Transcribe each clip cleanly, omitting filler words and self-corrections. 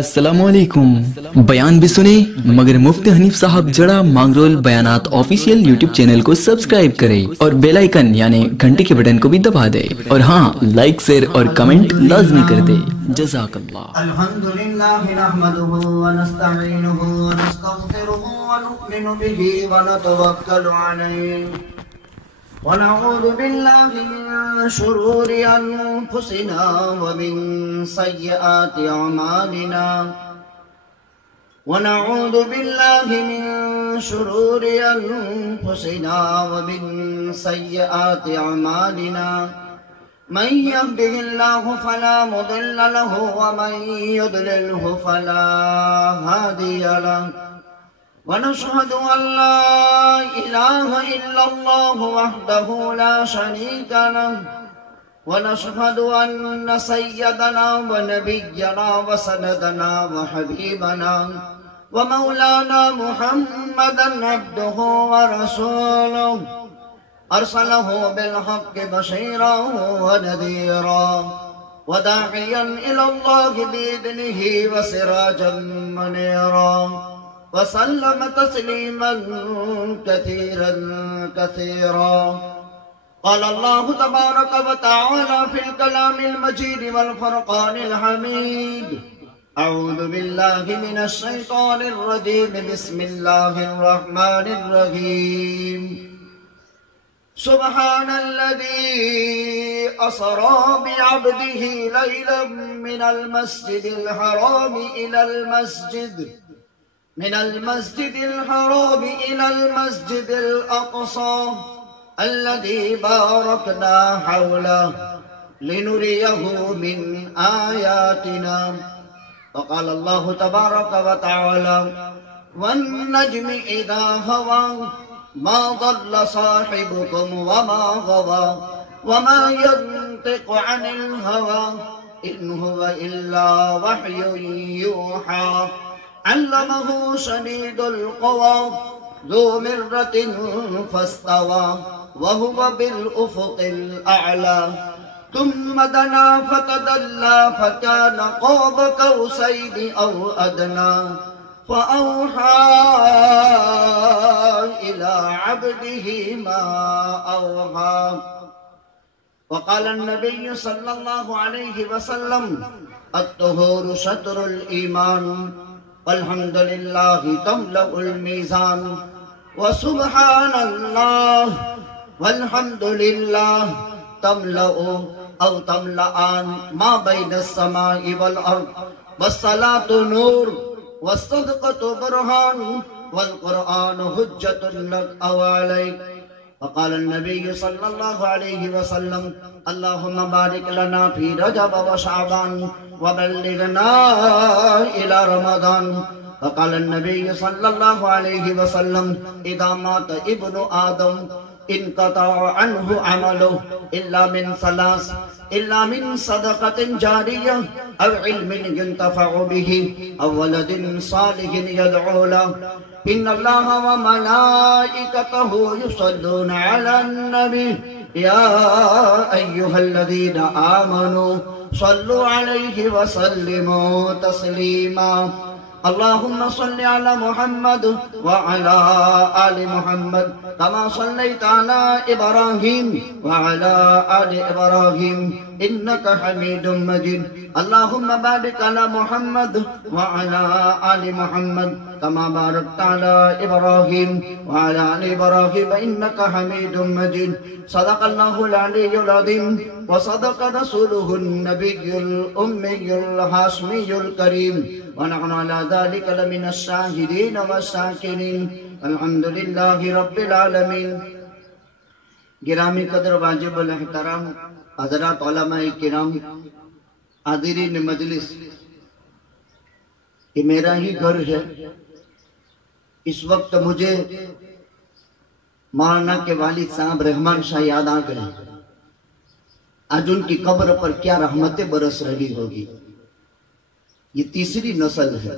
السلام علیکم. بیان بھی سنے مگر مفتی حنیف صاحب جڑا مانگرول بیانات آفیشیل یوٹیوب چینل کو سبسکرائب کرے اور بیل آئیکن یعنی گھنٹی کے بٹن کو بھی دبا دے اور ہاں لائک شیئر اور کمنٹ لازمی کر دے. جزاک اللہ. الحمدللہ نحمده ونستعینه ونستغفره ونؤمن به ونتوکل علیہ ونعوذ بالله من شرور أنفسنا ومن سيئات أعمالنا ونعوذ بالله من شرور أنفسنا ومن سيئات أعمالنا من يهده الله فلا مضل له ومن يضلله فلا هادي له ونشهد أن لا إله إلا الله وحده لا شريك له ونشهد أن سيدنا ونبينا وسندنا وحبيبنا ومولانا محمدا عبده ورسوله أرسله بالحق بشيرا ونذيرا وداعيا إلى الله بإذنه وسراجا منيرا وسلم تسليما كثيرا كثيرا. قال الله تبارك وتعالى في الكلام المجيد والفرقان الحميد أعوذ بالله من الشيطان الرجيم بسم الله الرحمن الرحيم سبحان الذي أسرى بعبده ليلا من المسجد الحرام إلى المسجد الأقصى الذي باركنا حوله لنريه من آياتنا. وقال الله تبارك وتعالى والنجم إذا هوى ما ضل صاحبكم وما غوى وما ينطق عن الهوى إن هو إلا وحي يوحى علمه شديد القوى ذو مرة فاستوى وهو بالأفق الأعلى ثم دنا فتدلى فكان قاب قوسين أو أدنى فأوحى إلى عبده ما أوحى. وقال النبي صلى الله عليه وسلم الطهور شطر الإيمان والحمد لله تملأ الميزان وسبحان الله والحمد لله تملأ أو تملأان ما بين السماء والأرض والصلاة نور والصدقة برهان والقرآن حجة لك أو عليك. وقال النبي صلى الله عليه وسلم اللهم بارك لنا في رجب وشعبان وبلغنا إلى رمضان. وقال النبي صلى الله عليه وسلم إذا مات ابن آدم انقطع عنه عمله إلا من ثلاث إلا من صدقة جارية أو علم ينتفع به أو ولد صالح يدعو له. إن الله وملائكته يصلون على النبي يا أيها الذين آمنوا صلوا عليه وسلموا تسليما. اللهم صل على محمد وعلى آل محمد كما صليت على إبراهيم وعلى آل إبراهيم إنك حميد مجيد. اللهم بارك على محمد وعلى آل محمد كما باركت على إبراهيم وعلى آل إبراهيم إنك حميد مجيد. صدق الله العلي العظيم وصدق رسوله النبي الأمي الهاشمي الكريم ونحن على ذلك لمن الشاهدين والشاكرين الحمد لله رب العالمين. گرامی قدر واجب الاحترام حضرات علماء کرام حاضرین مجلس، یہ میرا ہی گھر ہے. اس وقت مجھے مولانا کے والد صاحب رحمان شاہ یاد آ گئے. آج ان کی قبر پر کیا رحمتیں برس رہی ہوگی. یہ تیسری نسل ہے.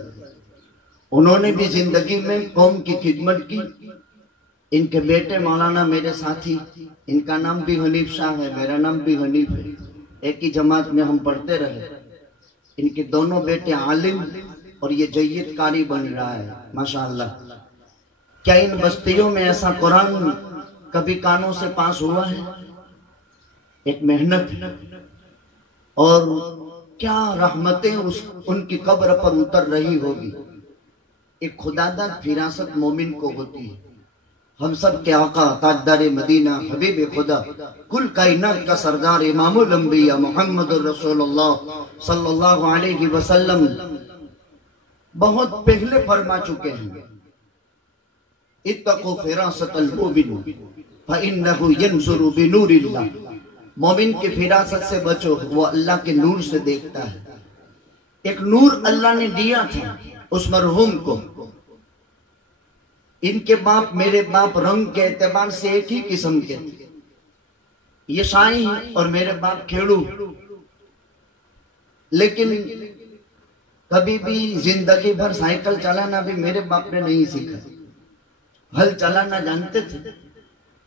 انہوں نے بھی زندگی میں قوم کی خدمت کی. ان کے بیٹے مولانا میرے ساتھی، ان کا نام بھی حنیف شاہ ہے، میرا نام بھی حنیف ہے. ایک ہی جماعت میں ہم پڑھتے رہے. ان کے دونوں بیٹے عالم اور یہ جید قاری بن رہا ہے ماشاءاللہ۔ کیا ان بستیوں میں ایسا قرآن کبھی کانوں سے پاس ہوا ہے؟ ایک محنت اور کیا رحمتیں ان کی قبر پر اتر رہی ہوگی۔ ایک خداداد فراست مومن کو ہوتی ہے۔ ہم سب کے آقا تاجدار مدینہ حبیب خدا کل کائنات کا سردار امام الانبیاء محمد رسول اللہ صلی اللہ علیہ وسلم بہت پہلے فرما چکے ہیں، اتقوا فراست المؤمن فإنه ينظر بنور اللہ۔ مومن کی فراست سے بچو، وہ اللہ کے نور سے دیکھتا ہے۔ ایک نور اللہ نے دیا تھا اس مرحوم کو۔ ان کے باپ میرے باپ رنگ کے اعتبار سے ایک ہی قسم کے تھے، یہ شاہی اور میرے باپ کھیڑو، لیکن کبھی بھی زندگی بھر سائیکل چلانا بھی میرے باپ نے نہیں سیکھا، ہل چلانا جانتے تھے۔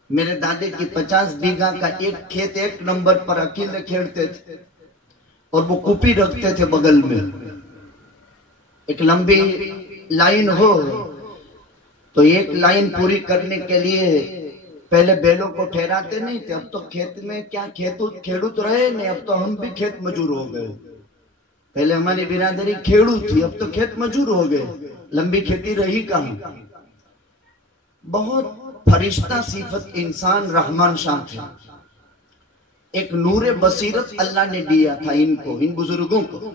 میرے دادے کی 50 بیگھہ کا ایک کھیت ایک نمبر پر اکیلے کھیڑتے تھے اور وہ کپی رکھتے تھے بغل میں۔ ایک لمبی لائن ہو تو ایک لائن پوری کرنے کے لیے پہلے بیلوں کو ٹھہراتے نہیں تھے، اب تو کھیت میں کیا کھیڑو تو رہے نہیں، اب تو ہم بھی کھیت مزدور ہو گئے۔ پہلے ہماری برادری کھیڑو تھی، اب تو کھیت مزدور ہو گئے، لمبی کھیتی رہی کہاں۔ بہت فرشتہ صفت انسان رحمان شاہ تھے۔ ایک نور بصیرت اللہ نے دیا تھا ان کو، ان بزرگوں کو،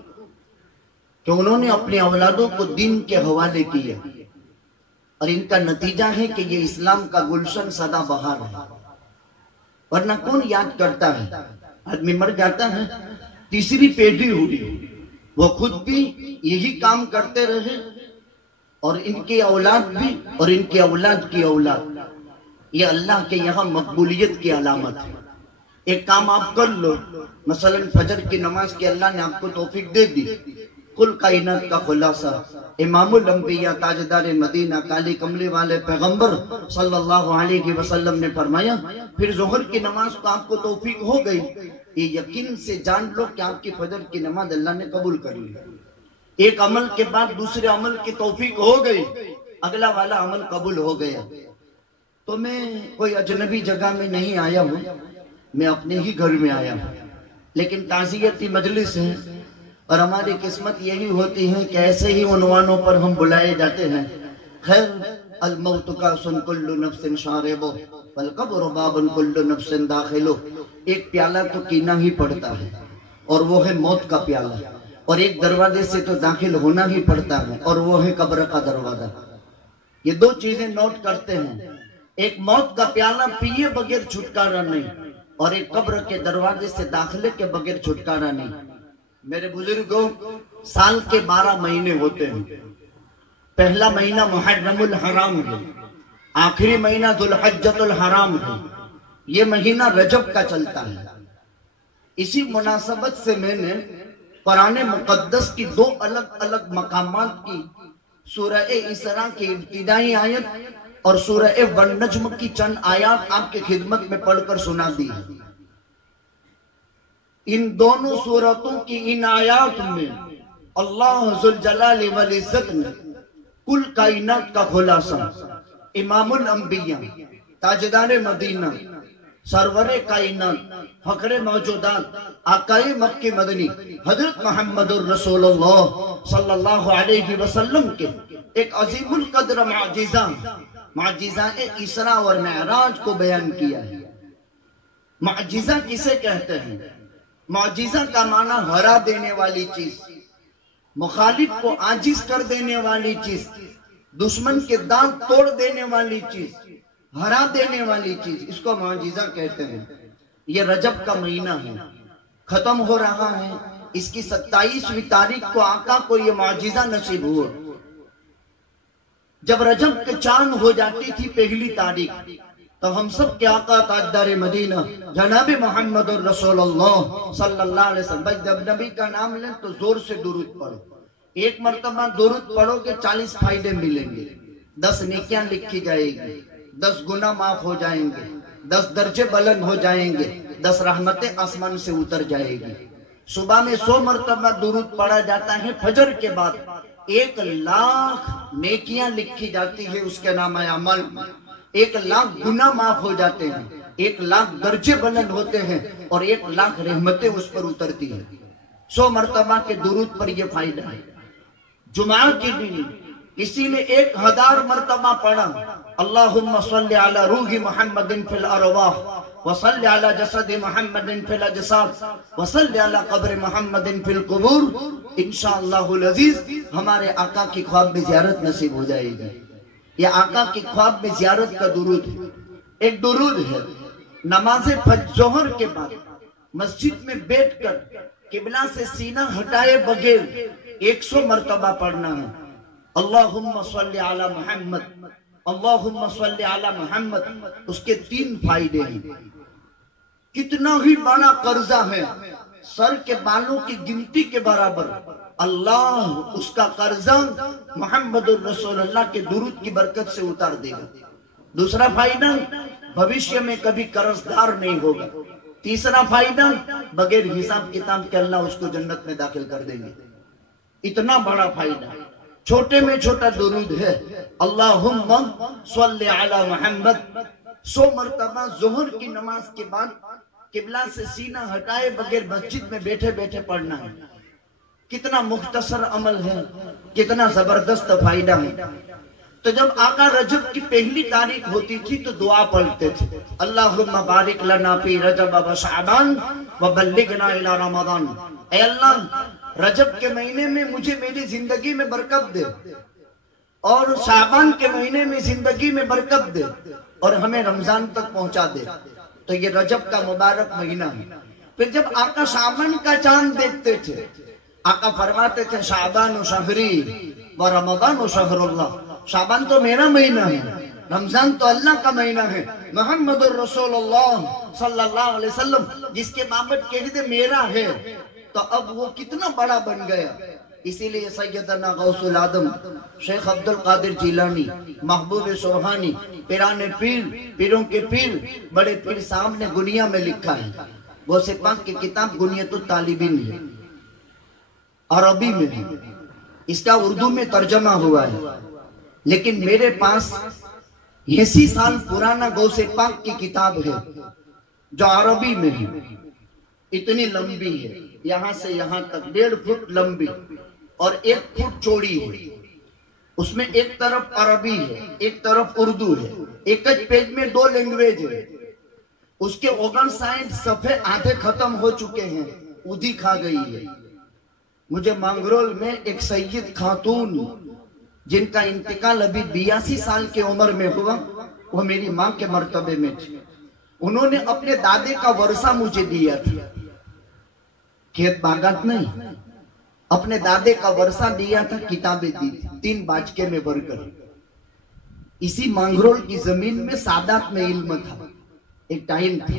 کہ انہوں نے اپنے اولادوں کو دین کے حوالے کیا، اور ان کا نتیجہ ہے کہ یہ اسلام کا گلشن سدا بہار ہے۔ ورنہ کون یاد کرتا ہے؟ آدمی مر جاتا ہے، تیسری پیڑھی ہوئی، وہ خود بھی یہی کام کرتے رہے اور ان کی اولاد بھی اور ان کی اولاد کی اولاد۔ یہ اللہ کے یہاں مقبولیت کی علامت ہے۔ ایک کام آپ کر لو، مثلا فجر کی نماز کی اللہ نے آپ کو توفیق دے دی، کل کائنات کا خلاصہ امام الانبیاء تاجدار مدینہ کالی کملی والے پیغمبر صلی اللہ علیہ وسلم نے فرمایا، پھر ظہر کی نماز کو آپ کو توفیق ہو گئی، یہ یقین سے جان لو کہ آپ کی فجر کی نماز اللہ نے قبول کر لی۔ ایک عمل کے بعد دوسرے عمل کی توفیق ہو گئی، اگلا والا عمل قبول ہو گیا۔ تو میں کوئی اجنبی جگہ میں نہیں آیا ہوں، میں اپنے ہی گھر میں آیا ہوں، لیکن تعزیتی مجلس ہے اور ہماری قسمت یہی ہوتی ہے کہ ایسے ہی عنوانوں پر ہم بلائے جاتے ہیں۔ خیر الموت کا سن کل نفس شاربو والقبر باب کل نفس داخلو۔ ایک پیالہ تو پینا ہی پڑتا ہے اور وہ ہے موت کا پیالہ، اور ایک دروازے سے تو داخل ہونا ہی پڑتا ہے اور وہ ہے قبر کا دروازہ۔ یہ دو چیزیں نوٹ کرتے ہیں، ایک موت کا پیالہ پیے بغیر چھٹکارا نہیں، اور ایک قبر کے دروازے سے داخلے کے بغیر چھٹکارا نہیں۔ میرے بزرگوں، سال کے 12 مہینے ہوتے ہیں۔ پہلا مہینہ محرم الحرام ہے، آخری مہینہ ذوالحجۃ الحرام ہے، یہ مہینہ رجب کا چلتا ہے۔ اسی مناسبت سے میں نے قرآن مقدس کی 2 الگ الگ مقامات کی سورہ اسراء کی ابتدائی آیت اور سورہ والنجم کی چند آیات آپ کی خدمت میں پڑھ کر سنا دی۔ ان دونوں سورتوں کی ان آیات میں اللہ ذوالجلال والعزت نے کل کائنات کا خلاصہ امام الانبیاء تاجدار مدینہ سرور کائنات فخر موجودات آقائے مکی مدنی حضرت محمد الرسول اللہ صلی اللہ علیہ وسلم کے ایک عظیم القدر معجزہ اسراء اور معراج کو بیان کیا ہے۔ معجزہ کسے کہتے ہیں؟ معجزہ کا معنی ہرا دینے والی چیز، مخالف کو عاجز کر دینے والی چیز، دشمن کے دانت توڑ دینے والی چیز، ہرا دینے والی چیز، اس کو معجزہ کہتے ہیں۔ یہ رجب کا مہینہ ہے، ختم ہو رہا ہے، اس کی 27ویں تاریخ کو آقا کو یہ معجزہ نصیب ہوا۔ جب رجب کے چاند ہو جاتی تھی پہلی تاریخ، تو ہم سب کے آقا تاجدار مدینہ جناب محمد الرسول اللہ صلی اللہ علیہ وسلم، جب نبی کا نام لیں تو زور سے درود پڑھو۔ ایک مرتبہ درود پڑھو کہ 40 فائدے ملیں گے، 10 نیکیاں لکھی جائے گی، 10 گناہ معاف ہو جائیں گے، 10 درجے بلند ہو جائیں گے، 10 رحمتیں آسمان سے اتر جائے گی۔ صبح میں 100 مرتبہ درود پڑھا جاتا ہے، فجر کے بعد 1,00,000 نیکیاں لکھی جاتی ہے اس کے نام عمل، 1,00,000 گناہ معاف ہو جاتے ہیں، 1,00,000 درجے بلند ہوتے ہیں اور 1,00,000 رحمتیں اس پر اترتی ہیں۔ 100 مرتبہ کے درود پر یہ فائدہ ہے۔ جمعہ کے دن کسی نے 1,000 مرتبہ پڑھا، اللہم صلی علی روح محمد فی الارواح وصلی علی جسد محمد فی الاجساد وصلی علی قبر محمد فی القبور، انشاءاللہ العزیز ہمارے آقا کی خواب میں زیارت نصیب ہو جائے گی۔ یہ آقا کی خواب میں زیارت کا درود ہے۔ ایک درود ہے نماز ظہر کے بعد مسجد میں بیٹھ کر قبلہ سے سینہ ہٹائے بغیر 100 مرتبہ پڑھنا ہے، اللہم صلی علی محمد، اللہم صلی علی محمد۔ اس کے 3 فائدے ہیں۔ کتنا ہی بڑا قرضہ ہے، سر کے بالوں کی گنتی کے برابر، اللہ اس کا قرضہ محمد الرسول اللہ کے درود کی برکت سے اتار دے گا۔ دوسرا فائدہ، بھوشیہ میں کبھی قرضدار نہیں ہوگا۔ تیسرا فائدہ، بغیر حساب کتاب کے اللہ اس کو جنت میں داخل کر دیں گے۔ اتنا بڑا فائدہ، چھوٹے میں چھوٹا درود ہے، اللہم صلی علی محمد۔ 100 مرتبہ ظہر کی نماز کے بعد قبلہ سے سینہ ہٹائے بغیر مسجد میں بیٹھے بیٹھے پڑھنا ہے۔ کتنا مختصر عمل ہے، کتنا زبردست فائدہ ہے۔ تو جب آقا رجب کی پہلی تاریخ ہوتی تھی تو دعا پڑھتے تھے، اللہم بارک لنا فی رجب و شعبان وبلغنا الی رمضان۔ اے اللہ رجب کے مہینے میں مجھے میری زندگی میں برکت دے، اور شعبان کے مہینے میں زندگی میں برکت دے، اور ہمیں رمضان تک پہنچا دے۔ تو یہ رجب کا مبارک مہینہ ہے۔ پھر جب آقا شعبان کا چاند دیکھتے تھے، آقا فرماتے تھے شعبان شہری و رمضان شہر اللہ، شعبان تو میرا مہینہ ہے، رمضان تو اللہ کا مہینہ ہے۔ محمد الرسول اللہ صلی اللہ علیہ وسلم جس کے بابت کہہ دے میرا ہے، تو اب وہ کتنا بڑا بن گیا۔ اسی لیے سیدنا غوث العظم شیخ عبد القادر جیلانی، محبوب سبحانی، پیران پیر، پیروں کے پیر، بڑے پیر صاحب نے گنیا میں لکھا ہے، غوث پاک کی کتاب گنیت الطالبین ہے، عربی میں ہے، اس کا اردو میں ترجمہ ہوا ہے، لیکن میرے پاس 80 سال پرانا غوث پاک کی کتاب ہے جو عربی میں ہے، اتنی لمبی ہے، یہاں سے یہاں تک 1.5 فٹ لمبی اور 1 فٹ چوڑی ہے۔ اس میں ایک طرف عربی ہے، ایک طرف اردو ہے، ایک پیج میں 2 لینگویج ہے۔ اس کے 59 صفحے آدھے ختم ہو چکے ہیں، ادھی کھا گئی ہے۔ مجھے مانگرول میں ایک سید خاتون جن کا انتقال ابھی 82 سال کی عمر میں ہوا، وہ میری ماں کے مرتبے میں تھی، انہوں نے اپنے دادے کا ورثہ مجھے دیا تھا، کھیت باغات نہیں، اپنے دادے کا ورثہ دیا تھا، کتابیں دی تھی 3 باجکے میں بھر کر۔ اسی مانگرول کی زمین میں سادات میں علم تھا، ایک ٹائم تھا۔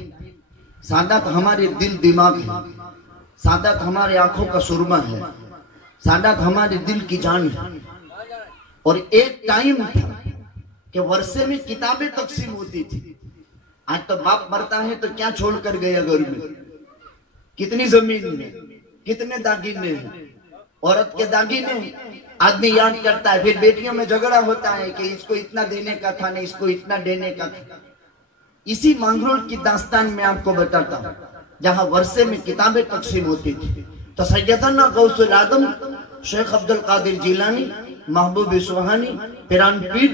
سادات ہمارے دل دماغ ہے، سادات ہمارے آنکھوں کا سرما ہے، سادات ہمارے دل کی جان ہے۔ اور ایک ٹائم تھا کہ ورثے میں کتابیں تقسیم ہوتی تھی۔ آج تو باپ مرتا ہے تو کیا چھوڑ کر گیا گھر میں، کتنی زمین ہے، کتنے داگینے ہیں، عورت کے داگینے آدمی یاد کرتا ہے، پھر بیٹیوں میں جھگڑا ہوتا ہے کہ اس کو اتنا دینے کا تھا، نہیں اس کو اتنا دینے کا تھا۔ اسی مانگرول کی داستان میں آپ کو بتاتا ہوں، جہاں ورثے میں کتابیں تقسیم ہوتی تھی، تو سیدنا غوث العظم شیخ عبد القادر جیلانی، محبوب سبحانی، پیران پیر،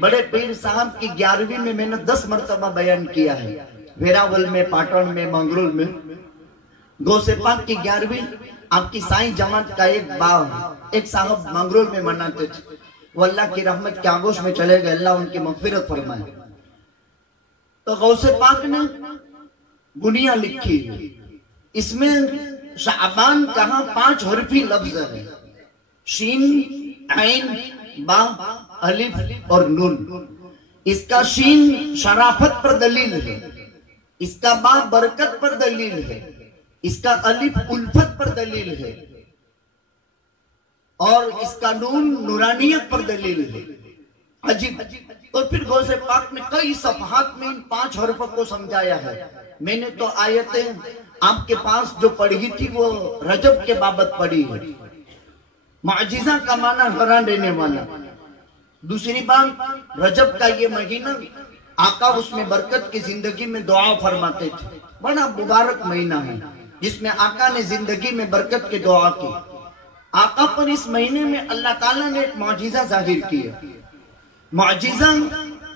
بڑے پیر صاحب کی 11ویں میں نے 10 مرتبہ بیان کیا ہے، ویراول میں، پاٹن میں، مانگرول میں۔ غوث پاک کی 11ویں آپ کی سائیں جماعت کا ایک باغ، ایک صاحب مانگرول میں مناتے تھے، وہ اللہ کی رحمت کے آغوش میں چلے گئے، اللہ ان کی مغفرت فرمائے۔ تو غوث پاک نے گنیا لکھی، اس میں شعبان کہاں 5 حرفی لفظ ہے، شین، عین، با، الف اور نون۔ اس کا شین شرافت پر دلیل ہے، اس کا با برکت پر دلیل ہے، اس کا الف الفت پر دلیل ہے، اور اس کا نون نورانیت پر دلیل ہے۔ عجیب۔ اور پھر غوث پاک نے کئی صفحات میں ان 5 حرفوں کو سمجھایا ہے۔ میں نے تو آیتیں آپ کے پاس جو پڑھی تھی وہ رجب کے بابت پڑھی ہے. معجزہ کا معنی حیران رہنے والا. دوسری بات رجب کا یہ مہینہ آقا اس میں برکت کی زندگی میں دعا فرماتے تھے. بڑا مبارک مہینہ ہے جس میں آقا نے زندگی میں برکت کی دعا کی. آقا پر اس مہینے میں اللہ تعالیٰ نے ایک معجزہ ظاہر کیا. معجزہ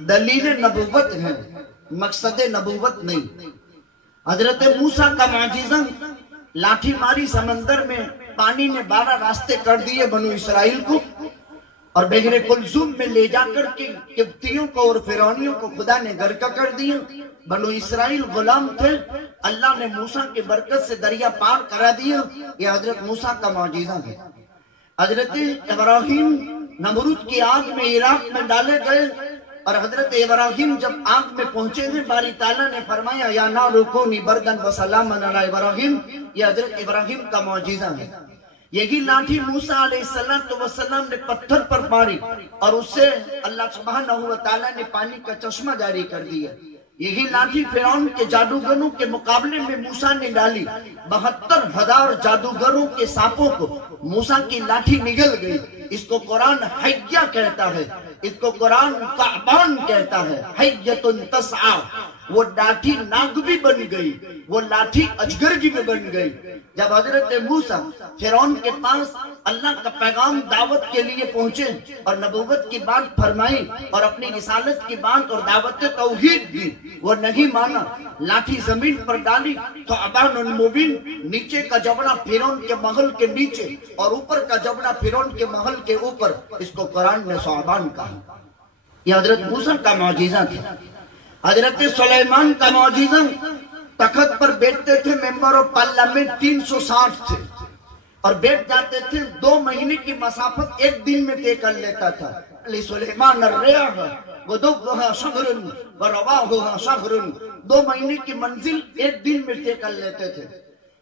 دلیل نبوت ہے، مقصد نبوت نہیں. حضرت موسیٰ کا معجزہ لاٹھی ماری سمندر میں پانی نے 12 راستے کر دیے بنو اسرائیل کو، اور بحر کلثوم میں لے جا کر کے قبطیوں کو اور فرعونیوں کو خدا نے غرق کر دیا. بنو اسرائیل غلام تھے، اللہ نے موسیٰ کی برکت سے دریا پار کرا دیا. یہ حضرت موسیٰ کا معجزہ ہے. حضرت ابراہیم نمرود کی آگ میں عراق میں ڈالے گئے، اور حضرت ابراہیم جب آگ میں پہنچے ہیں باری تعالیٰ نے فرمایا یا نار کونی بردن وسلاما علی ابراہیم. یہ حضرت ابراہیم کا معجزہ ہے. یہی لاٹھی موسیٰ علیہ السلام نے پتھر پر ماری اور اس سے اللہ سبحانہ و تعالیٰ نے پانی کا چشمہ جاری کر دیا. یہی لاٹھی فرعون کے جادوگروں کے مقابلے میں موسیٰ نے ڈالی. 72,000 جادوگروں کے سانپوں کو موسیٰ کی لاٹھی نگل گئی. اس کو قرآن حیہ کہتا ہے، اس کو قرآن کعبان کہتا ہے. حیۃ تسعی. وہ لاٹھی ناگ بھی بن گئی، وہ لاٹھی اجگر بھی بن گئی. جب حضرت موسیٰ فرعون کے پاس اللہ کا پیغام دعوت کے لیے پہنچے اور نبوت کی بات فرمائی اور اپنی رسالت کی بات اور دعوت توحید دی، وہ نہیں مانا. لاٹھی زمین پر ڈالی تو ابان المبین، نیچے کا جبڑا فرعون کے محل کے نیچے اور اوپر کا جبڑا فرعون کے محل کے اوپر. اس کو قرآن نے ثعبان کہا. یہ حضرت موسیٰ کا معجزہ تھا. حضرت سلیمان کا معجزہ، تخت پر بیٹھتے تھے، ممبر آف پارلیمنٹ 360 تھے اور بیٹھ جاتے تھے. 2 مہینے کی مسافت ایک دن میں طے کر لیتا تھا. سلیمان الریاح غدوها شهر ورواحها شهر. 2 مہینے کی منزل ایک دن میں طے کر لیتے تھے.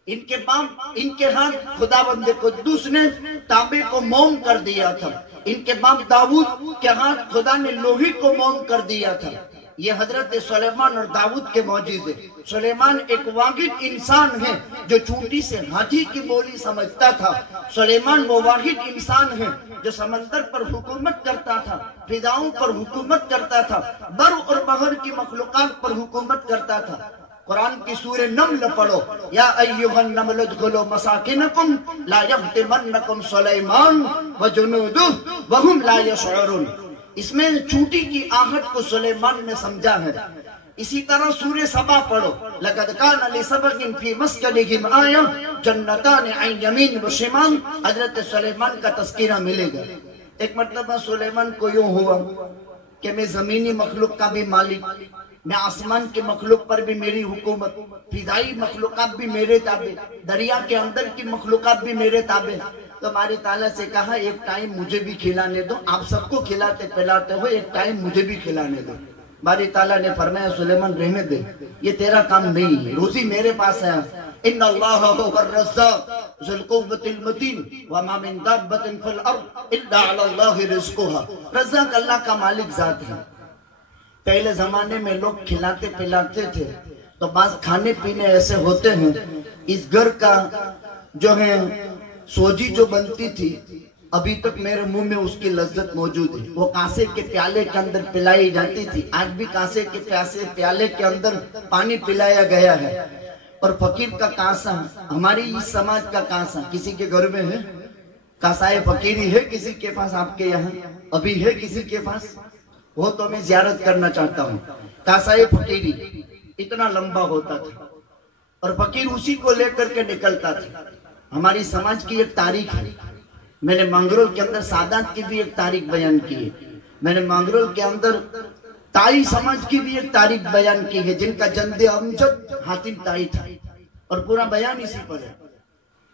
ان کے ہاتھ خداوند قدوس نے تانبے کو موم کر دیا تھا. ان کے باپ داؤد کے ہاتھ خدا نے لوہی کو موم کر دیا تھا. یہ حضرت سلیمان اور داؤد کے معجزے. سلیمان ایک واحد انسان ہے جو چونٹی سے ہاتھی کی بولی سمجھتا تھا. سلیمان وہ واحد انسان ہے جو سمندر پر حکومت کرتا تھا، فضاؤں پر حکومت کرتا تھا، بر اور بحر کی مخلوقات پر حکومت کرتا تھا. قرآن کی سورہ نمل پڑھو، یا ایھا النمل ادخلوا مساکنکم لا یفتننکم سلیمان وجنودہ وہم لا یشعرون. اس میں چونٹی کی آہٹ کو سلیمان نے سمجھا ہے. اسی طرح سورہ سبا پڑھو، لقد کان لسبأ فی مسکنہم آیہ جنتان عن یمین و شمال. حضرت سلیمان کا تذکرہ ملے گا. ایک مرتبہ سلیمان کو یوں ہوا کہ میں زمینی مخلوق کا بھی مالک، میں آسمان کے مخلوق پر بھی میری حکومت، فضائی مخلوقات بھی میرے تابع، دریا کے اندر کی مخلوقات بھی میرے تابع. تو ہماری تعالیٰ سے کہا ایک ٹائم مجھے بھی کھلانے دو. آپ سب کو کھلاتے پلاتے ہو، ایک ٹائم مجھے بھی کھلانے دو. ہماری تعالیٰ نے فرمایا سلیمان رہنے دے، یہ تیرا کام نہیں ہے، روزی میرے پاس ہے. ان اللہ هو الرزاق ذو القوة المتین وما من دابۃ فی الارض الا علی اللہ رزقها. رزاق اللہ کا مالک ذات ہے. پہلے زمانے میں لوگ کھلاتے پلاتے تھے تو بعض کھانے پینے ایسے ہوتے ہیں. اس گھر کا جو ہے سوجی جو بنتی تھی ابھی تک میرے منہ میں اس کی لذت موجود ہے. وہ کانسے کے پیالے کے اندر پلائی جاتی تھی. آج بھی کانسے کے پیالے کے اندر پانی پلایا گیا ہے. اور فقیر کا کانسا ہماری اس سماج کا کانسا کسی کے گھر میں ہے؟ کاسائے فقیری ہے کسی کے پاس؟ آپ کے یہاں ابھی ہے کسی کے پاس؟ وہ تو میں زیارت کرنا چاہتا ہوں. کاسائے فقیری اتنا لمبا ہوتا تھا اور فقیر اسی کو لے کر کے نکلتا تھا. ہماری سماج کی ایک تاریخ ہے. میں نے مانگرول کے اندر سادات کی بھی ایک تاریخ بیان کی ہے. میں نے مانگرول کے اندر تائی سماج کی بھی ایک تاریخ بیان کی ہے جن کا جند امجد حاتم تائی تھا اور پورا بیان اسی پر ہے.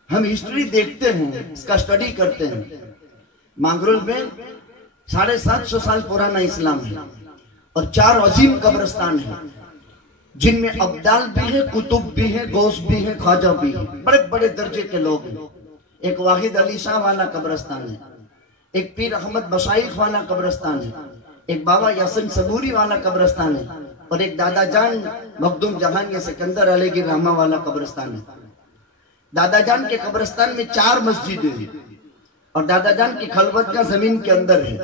ہم ہسٹری دیکھتے ہیں، اس کا سٹڈی کرتے ہیں. مانگرول میں 750 سال پرانا اسلام ہے اور 4 عظیم قبرستان ہیں جن میں ابدال بھی ہے، کتب بھی ہے، غوث بھی ہے، خواجہ بھی ہے. بڑے بڑے درجے کے لوگ ہیں. ایک واحد علی شاہ والا قبرستان ہے، ایک پیر احمد بشائخ والا قبرستان ہے، ایک بابا یاسین صبوری والا قبرستان ہے. اور ایک دادا جان مخدوم جہان یا سکندر علیہ کی رحمہ والا قبرستان ہے. دادا جان کے قبرستان میں 4 مسجدیں ہیں اور دادا جان کی خلوت کا زمین کے اندر ہے.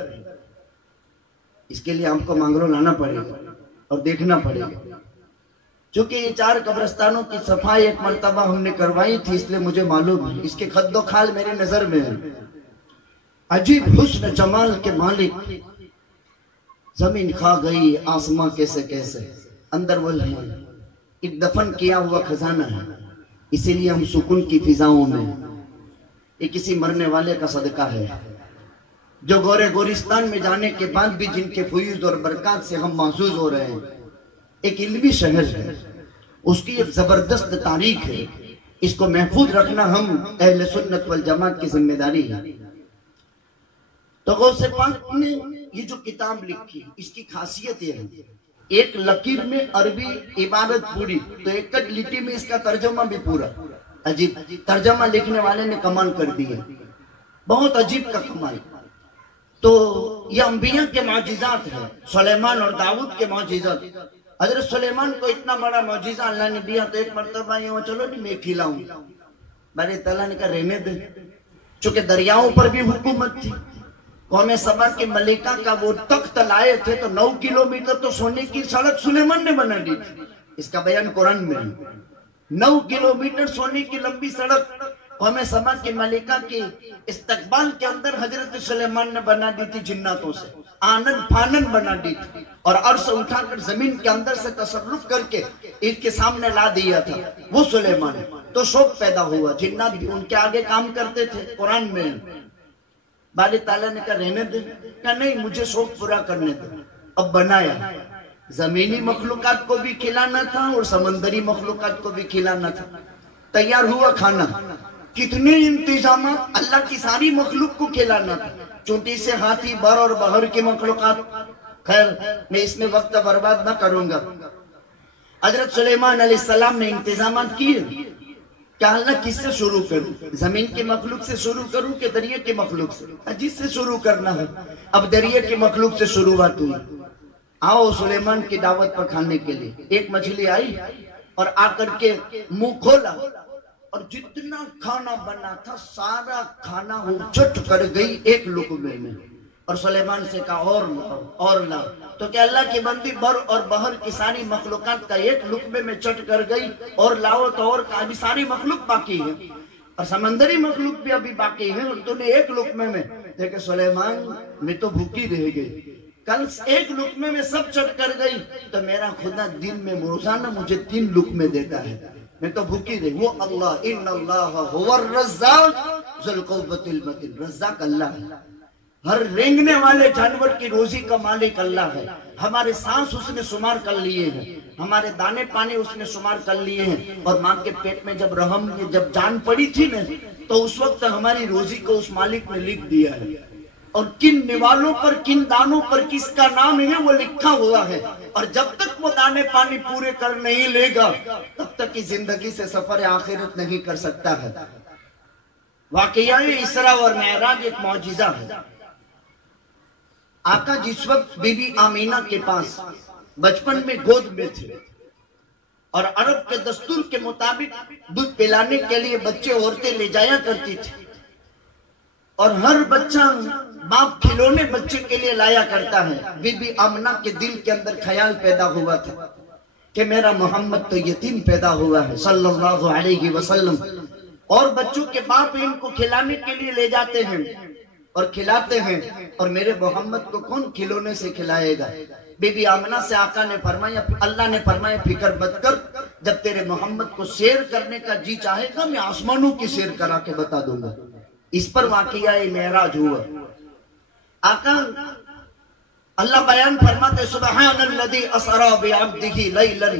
اس کے لیے ہم کو مانگرو لانا پڑے گا اور دیکھنا پڑے گا. چونکہ یہ 4 قبرستانوں کی صفائی ایک مرتبہ ہم نے کروائی تھی، اس لیے مجھے معلوم ہے. اس کے خد و خال میری نظر میں ہے. عجیب حسن جمال کے مالک، زمین کھا گئی آسمان کیسے کیسے، اندر وہ ایک دفن کیا ہوا خزانہ ہے. اسی لیے ہم سکون کی فضاؤں میں، یہ کسی مرنے والے کا صدقہ ہے جو گورے گورستان میں جانے کے بعد بھی جن کے فیوز اور برکات سے ہم محظوظ ہو رہے ہیں. ایک علمی شہر ہے، اس کی ایک زبردست تاریخ ہے. اس کو محفوظ رکھنا ہم اہل سنت والجماعت کی ذمہ داری ہے. تو غوث پاک نے یہ جو کتاب لکھی، اس کی خاصیت یہ ہے، ایک لکیر میں عربی عبارت پوری، تو ایک لٹی میں اس کا ترجمہ بھی پورا. عجیب ترجمہ لکھنے والے نے کمال کر دیا، بہت عجیب کا کمال. تو یہ انبیاء کے معجزات ہیں، سلیمان اور داؤد کے معجزات. حضرت سلیمان کو اتنا بڑا معجزہ اللہ نے دیا تو ایک مرتبہ یہ چلو نہیں میں کھلاؤں. بارے تعالیٰ نے کہا رہنے دے، چونکہ دریاؤں پر بھی حکومت تھی. قوم سبا کی ملکہ کا وہ تخت لائے تھے تو 9 کلومیٹر تو سونے کی سڑک سلیمان نے بنا دی تھی. اس کا بیان قرآن میں ہے. 9 کلومیٹر سونے کی لمبی سڑک قوم سبا کی ملکہ کے استقبال کے اندر حضرت سلیمان نے بنا دی تھی. جناتوں سے آنن پھانن بنا دی تھی اور عرش اٹھا کر زمین کے اندر سے تصرف کر کے اس کے سامنے لا دیا تھا وہ سلیمان. تو شوق پیدا ہوا، جنات بھی ان کے آگے کام کرتے تھے. قرآن میں باری تعالیٰ نے کہا رہنے دے، کہا نہیں مجھے شوق پورا کرنے دے. اب بنایا، زمینی مخلوقات کو بھی کھلانا تھا اور سمندری مخلوقات کو بھی کھلانا تھا. تیار ہوا کھانا، کتنے انتظامات، اللہ کی ساری مخلوق کو کھلانا تھا. چونٹی سے ہاتھی، بر اور بہر کی مخلوقات. خیر میں اس میں وقت برباد نہ کروں گا. حضرت سلیمان علیہ السلام نے انتظامات کیے. کیا اللہ کس سے شروع کروں؟ زمین کے مخلوق سے شروع کروں کہ دریا کے مخلوق سے؟ جس سے شروع کرنا ہے. اب دریا کے مخلوق سے شروعات ہوئی. آؤ سلیمان کی دعوت پر کھانے کے لیے. ایک مچھلی آئی اور آ کر کے منہ کھولا اور جتنا کھانا بنا تھا سارا کھانا وہ چٹ کر گئی ایک لقمے میں. اور سلیمان سے کہا اور لاؤ اور لاؤ. تو کہ اللہ کی بندی بر اور بہر کی ساری مخلوقات کا ایک لقمے میں چٹ کر گئی. اور لاؤ تو اور کہا ابھی ساری مخلوق باقی ہے اور سمندری مخلوق بھی ابھی باقی ہے اور تو نے ایک لقمے میں. دیکھے سلیمان میں تو بھوکی رہ گئی، کل ایک لقمے میں سب چٹ کر گئی تو میرا خدا دن میں روزانہ مجھے 3 لقمے دیتا ہے، میں تو بھوکی رہی. وہ اللہ ان اللہ هو الرزاق ذو القوة المتین. رزاق اللہ ہے، ہر رینگنے والے جانور کی روزی کا مالک اللہ ہے. ہمارے سانس اس نے شمار کر لیے ہیں، ہمارے دانے پانے اس نے شمار کر لیے ہیں. اور ماں کے پیٹ میں جب رحم جب جان پڑی تھی نا تو اس وقت ہماری روزی کو اس مالک نے لکھ دیا ہے. اور کن نوالوں پر کن دانوں پر کس کا نام ہے وہ لکھا ہوا ہے. اور جب تک وہ دانے پانی پورے کر نہیں لے گا تب تک کی زندگی سے سفر آخرت نہیں کر سکتا ہے. واقعہ اسراء اور معراج ایک معجزہ ہے. آقا جس وقت بی بی آمینہ کے پاس بچپن میں گود میں تھے اور عرب کے دستور کے مطابق دودھ پلانے کے لیے بچے عورتیں لے جایا کرتی تھی اور ہر بچہ باپ کھلونے بچے کے لیے لایا کرتا ہے. بی بی آمنہ کے دل کے اندر خیال پیدا ہوا تھا کہ میرا محمد تو یتیم پیدا ہوا ہے صلی اللہ علیہ وسلم اور بچوں کے باپ ان کو کھلانے کے لیے لے جاتے ہیں اور کھلاتے ہیں اور میرے محمد کو کون کھلونے سے کھلائے گا. بی بی آمنہ سے آقا نے فرمایا، اللہ نے فرمایا فکر مت کر، جب تیرے محمد کو سیر کرنے کا جی چاہے گا میں آسمانوں کی سیر کرا کے بتا دوں گا. اس پر واقعہ معراج ہوا. آقا اللہ بیان فرماتے سبحان الذی اسری بعبدہ لیلا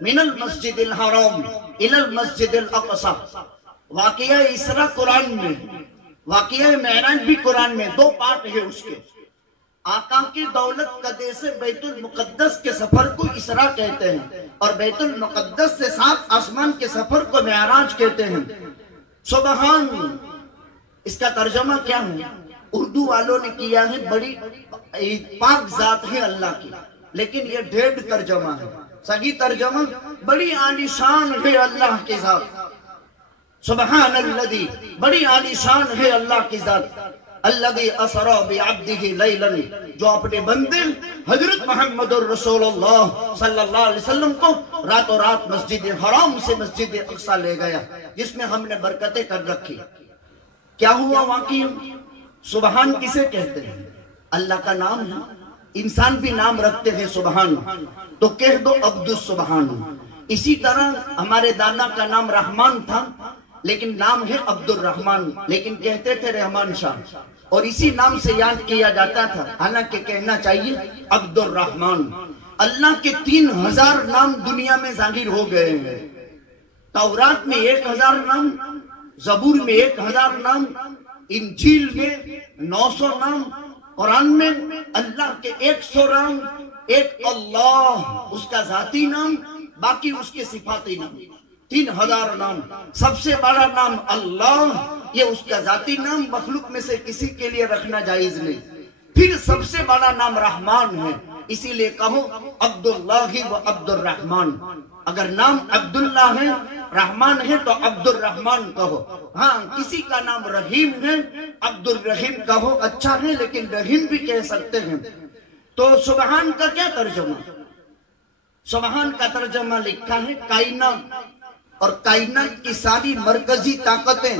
من المسجد الحرام الی المسجد الاقصی. واقعہ اسراء قرآن میں، واقعہ معراج بھی قرآن میں. 2 پارٹ ہے اس کے. آقا کی دولت قدے سے بیت المقدس کے سفر کو اسراء کہتے ہیں اور بیت المقدس سے 7 آسمان کے سفر کو معراج کہتے ہیں. سبحان اس کا ترجمہ کیا ہے؟ اردو والوں نے کیا ہے بڑی پاک ذات ہے اللہ کی. لیکن یہ ڈھیر ترجمہ ہے. صحیح ترجمہ بڑی عالی شان ہے اللہ کی ذات. سبحان الذی، بڑی عالی شان ہے اللہ کی ذات. الذی اسری بعبدہ لیلا، جو اپنے بندے حضرت محمد الرسول اللہ صلی اللہ علیہ وسلم کو راتوں رات مسجد حرام سے مسجد اقصی لے گیا، جس میں ہم نے برکتیں کر رکھی. کیا ہوا واقعی؟ سبحان کسے کہتے ہیں؟ اللہ کا نام ہے. انسان بھی نام رکھتے ہیں سبحان، تو کہہ دو عبد السبحان. اسی طرح ہمارے دادا کا نام رحمان تھا، لیکن نام ہے عبد الرحمن، لیکن کہتے تھے رحمان شاہ، اور اسی نام سے یاد کیا جاتا تھا. حالانکہ کہنا چاہیے عبد الرحمن. اللہ کے 3000 نام دنیا میں ظاہر ہو گئے ہیں. تورات میں 1000 نام، زبور میں 1000 نام، انجیل میں 900 نام، قرآن میں اللہ کے 100 نام. ایک اللہ اس کا ذاتی نام، باقی اس کے صفاتی نام. 3000 نام. سب سے بڑا نام اللہ، یہ اس کا ذاتی نام، مخلوق میں سے کسی کے لیے رکھنا جائز نہیں. پھر سب سے بڑا نام رحمان ہے، اسی لیے کہو عبداللہ و عبد الرحمن. اگر نام عبداللہ ہے، رحمان ہے، تو عبد الرحمن کہو. ہاں کسی کا نام رحیم ہے، عبد الرحیم کہو، اچھا ہے، لیکن رحیم بھی کہہ سکتے ہیں. تو سبحان کا کیا ترجمہ؟ سبحان کا ترجمہ لکھا ہے کائنات، اور کائنات کی ساری مرکزی طاقتیں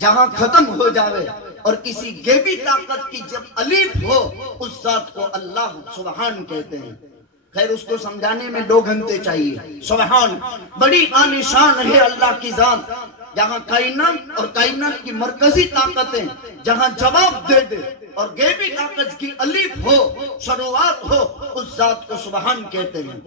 جہاں ختم ہو جاوے اور کسی غیبی طاقت کی جب الف ہو، اس ذات کو اللہ سبحان کہتے ہیں. خیر اس کو سمجھانے میں 2 گھنٹے چاہیے. سبحان بڑی عالی شان ہے اللہ کی ذات، جہاں کائنات اور کائنات کی مرکزی طاقتیں جہاں جواب دے دے اور غیبی طاقت کی الف ہو، شروعات ہو، اس ذات کو سبحان کہتے ہیں.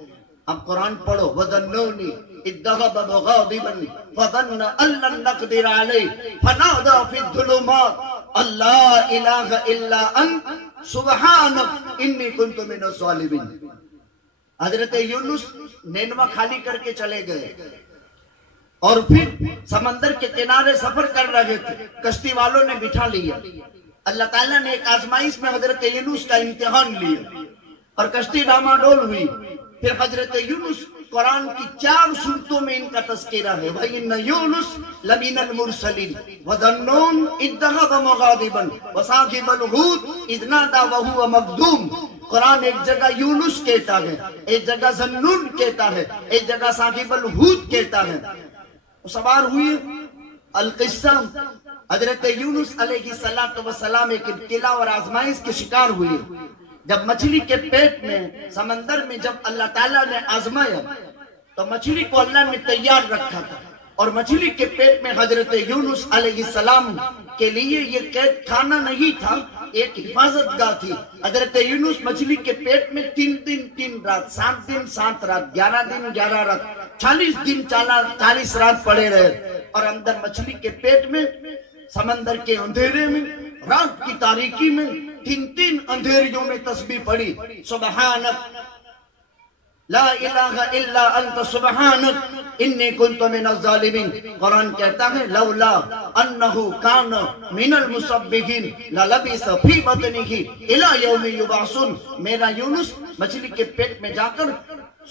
اب قرآن پڑھو. وَذَنُّونِ إِذْ ذَهَبَ مُغَاضِبًا فَظَنَّ أَن لَّن نَّقْدِرَ عَلَيْهِ فَنَادَىٰ فِي الظُّلُمَاتِ أَن لَّا إِلَٰهَ إِلَّا أَنتَ سُبْحَانَكَ إِنِّي كُنتُ مِنَ الظَّالِمِينَ. حضرت یونس نینوا خالی کر کے چلے گئے، اور پھر سمندر کے کنارے سفر کر رہے تھے. کشتی والوں نے بٹھا لیا. اللہ تعالیٰ نے ایک آزمائش میں حضرت یونس کا امتحان لیا، اور کشتی ڈاماڈول ہوئی. پھر حضرت یونس، قرآن کی 4 سورتوں میں ان کا تذکرہ ہے. وَإِنَّ يُونُسَ لَمِنَ الْمُرْسَلِينَ وَذَنُّونِ إِذْ ذَهَبَ مُغَاضِبًا وَصَاحِبَ الْحُوتِ إِذْ نَادَىٰ وَهُوَ مَكْظُومٌ. قرآن ایک جگہ یونس کہتا ہے، ایک جگہ ذنون کہتا ہے، ایک جگہ صاحب الحوت کہتا ہے. سوار ہوئی القصہ. حضرت یونس علیہ السلام ایک ابتلا اور آزمائش کے شکار ہوئے. جب مچھلی کے پیٹ میں سمندر میں جب اللہ تعالیٰ نے آزمایا، تو مچھلی کو اللہ نے تیار رکھا تھا، اور مچھلی کے پیٹ میں حضرت یونس علیہ السلام کے لیے یہ قید خانہ نہیں تھا، ایک حفاظت گاہ تھی. حضرت یونس مچھلی کے پیٹ میں 3 دن 3 رات، 7 دن 7 رات، 11 دن 11 رات، 40 دن 40 رات پڑے رہے. اور اندر مچھلی کے پیٹ میں سمندر کے اندھیرے میں، رات کی تاریکی میں 3 اندھیریوں میں تسبیح پڑھی. سبحانک لا الہ الا انت سبحانک انی کنت من الظالمین. قرآن کہتا ہے لولا انہو کان من المسبحین للبث فی بطنہ الی یوم یبعثون. میرا یونس مچھلی کے پیٹ میں جا کر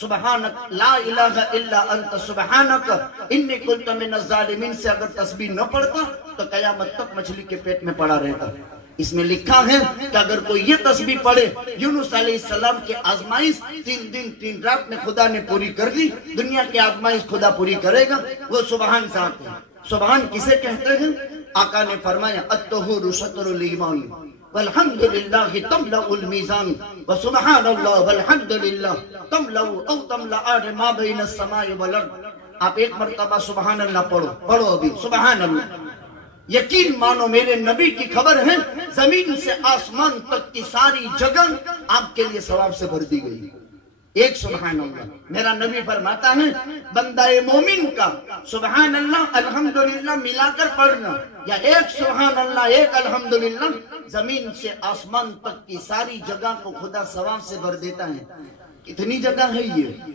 سبحانک لا الہ الا انت سبحانک انی کنت من الظالمین سے اگر تسبیح نہ پڑھتا تو قیامت تک مچھلی کے پیٹ میں پڑا رہتا. اس میں لکھا ہے کہ اگر کوئی یہ تسبیح پڑھے، یونس علیہ السلام کی آزمائش 3 دن 3 رات میں خدا نے پوری کر دی. دنیا کی آزمائش خدا پوری کرے گا. وہ سبحان ذات ہے. سبحان کسے کہتے ہیں؟ آقا نے فرمایا الطہور شطر الایمان والحمدللہ تملأ المیزان وسبحان اللہ والحمدللہ تملأ او تملأان ما بین السماء والارض. آپ ایک مرتبہ سبحان اللہ پڑھو ابھی. سبحان اللہ. یقین مانو میرے نبی کی خبر ہے، زمین سے آسمان تک کی ساری جگہ آپ کے لیے ثواب سے بھر دی گئی. ایک سبحان اللہ. میرا نبی فرماتا ہے بندہ مومن کا سبحان اللہ الحمدللہ ملا کر پڑھنا، یا ایک سبحان اللہ ایک الحمدللہ، زمین سے آسمان تک کی ساری جگہ کو خدا ثواب سے بھر دیتا ہے. کتنی جگہ ہے یہ؟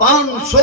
500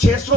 600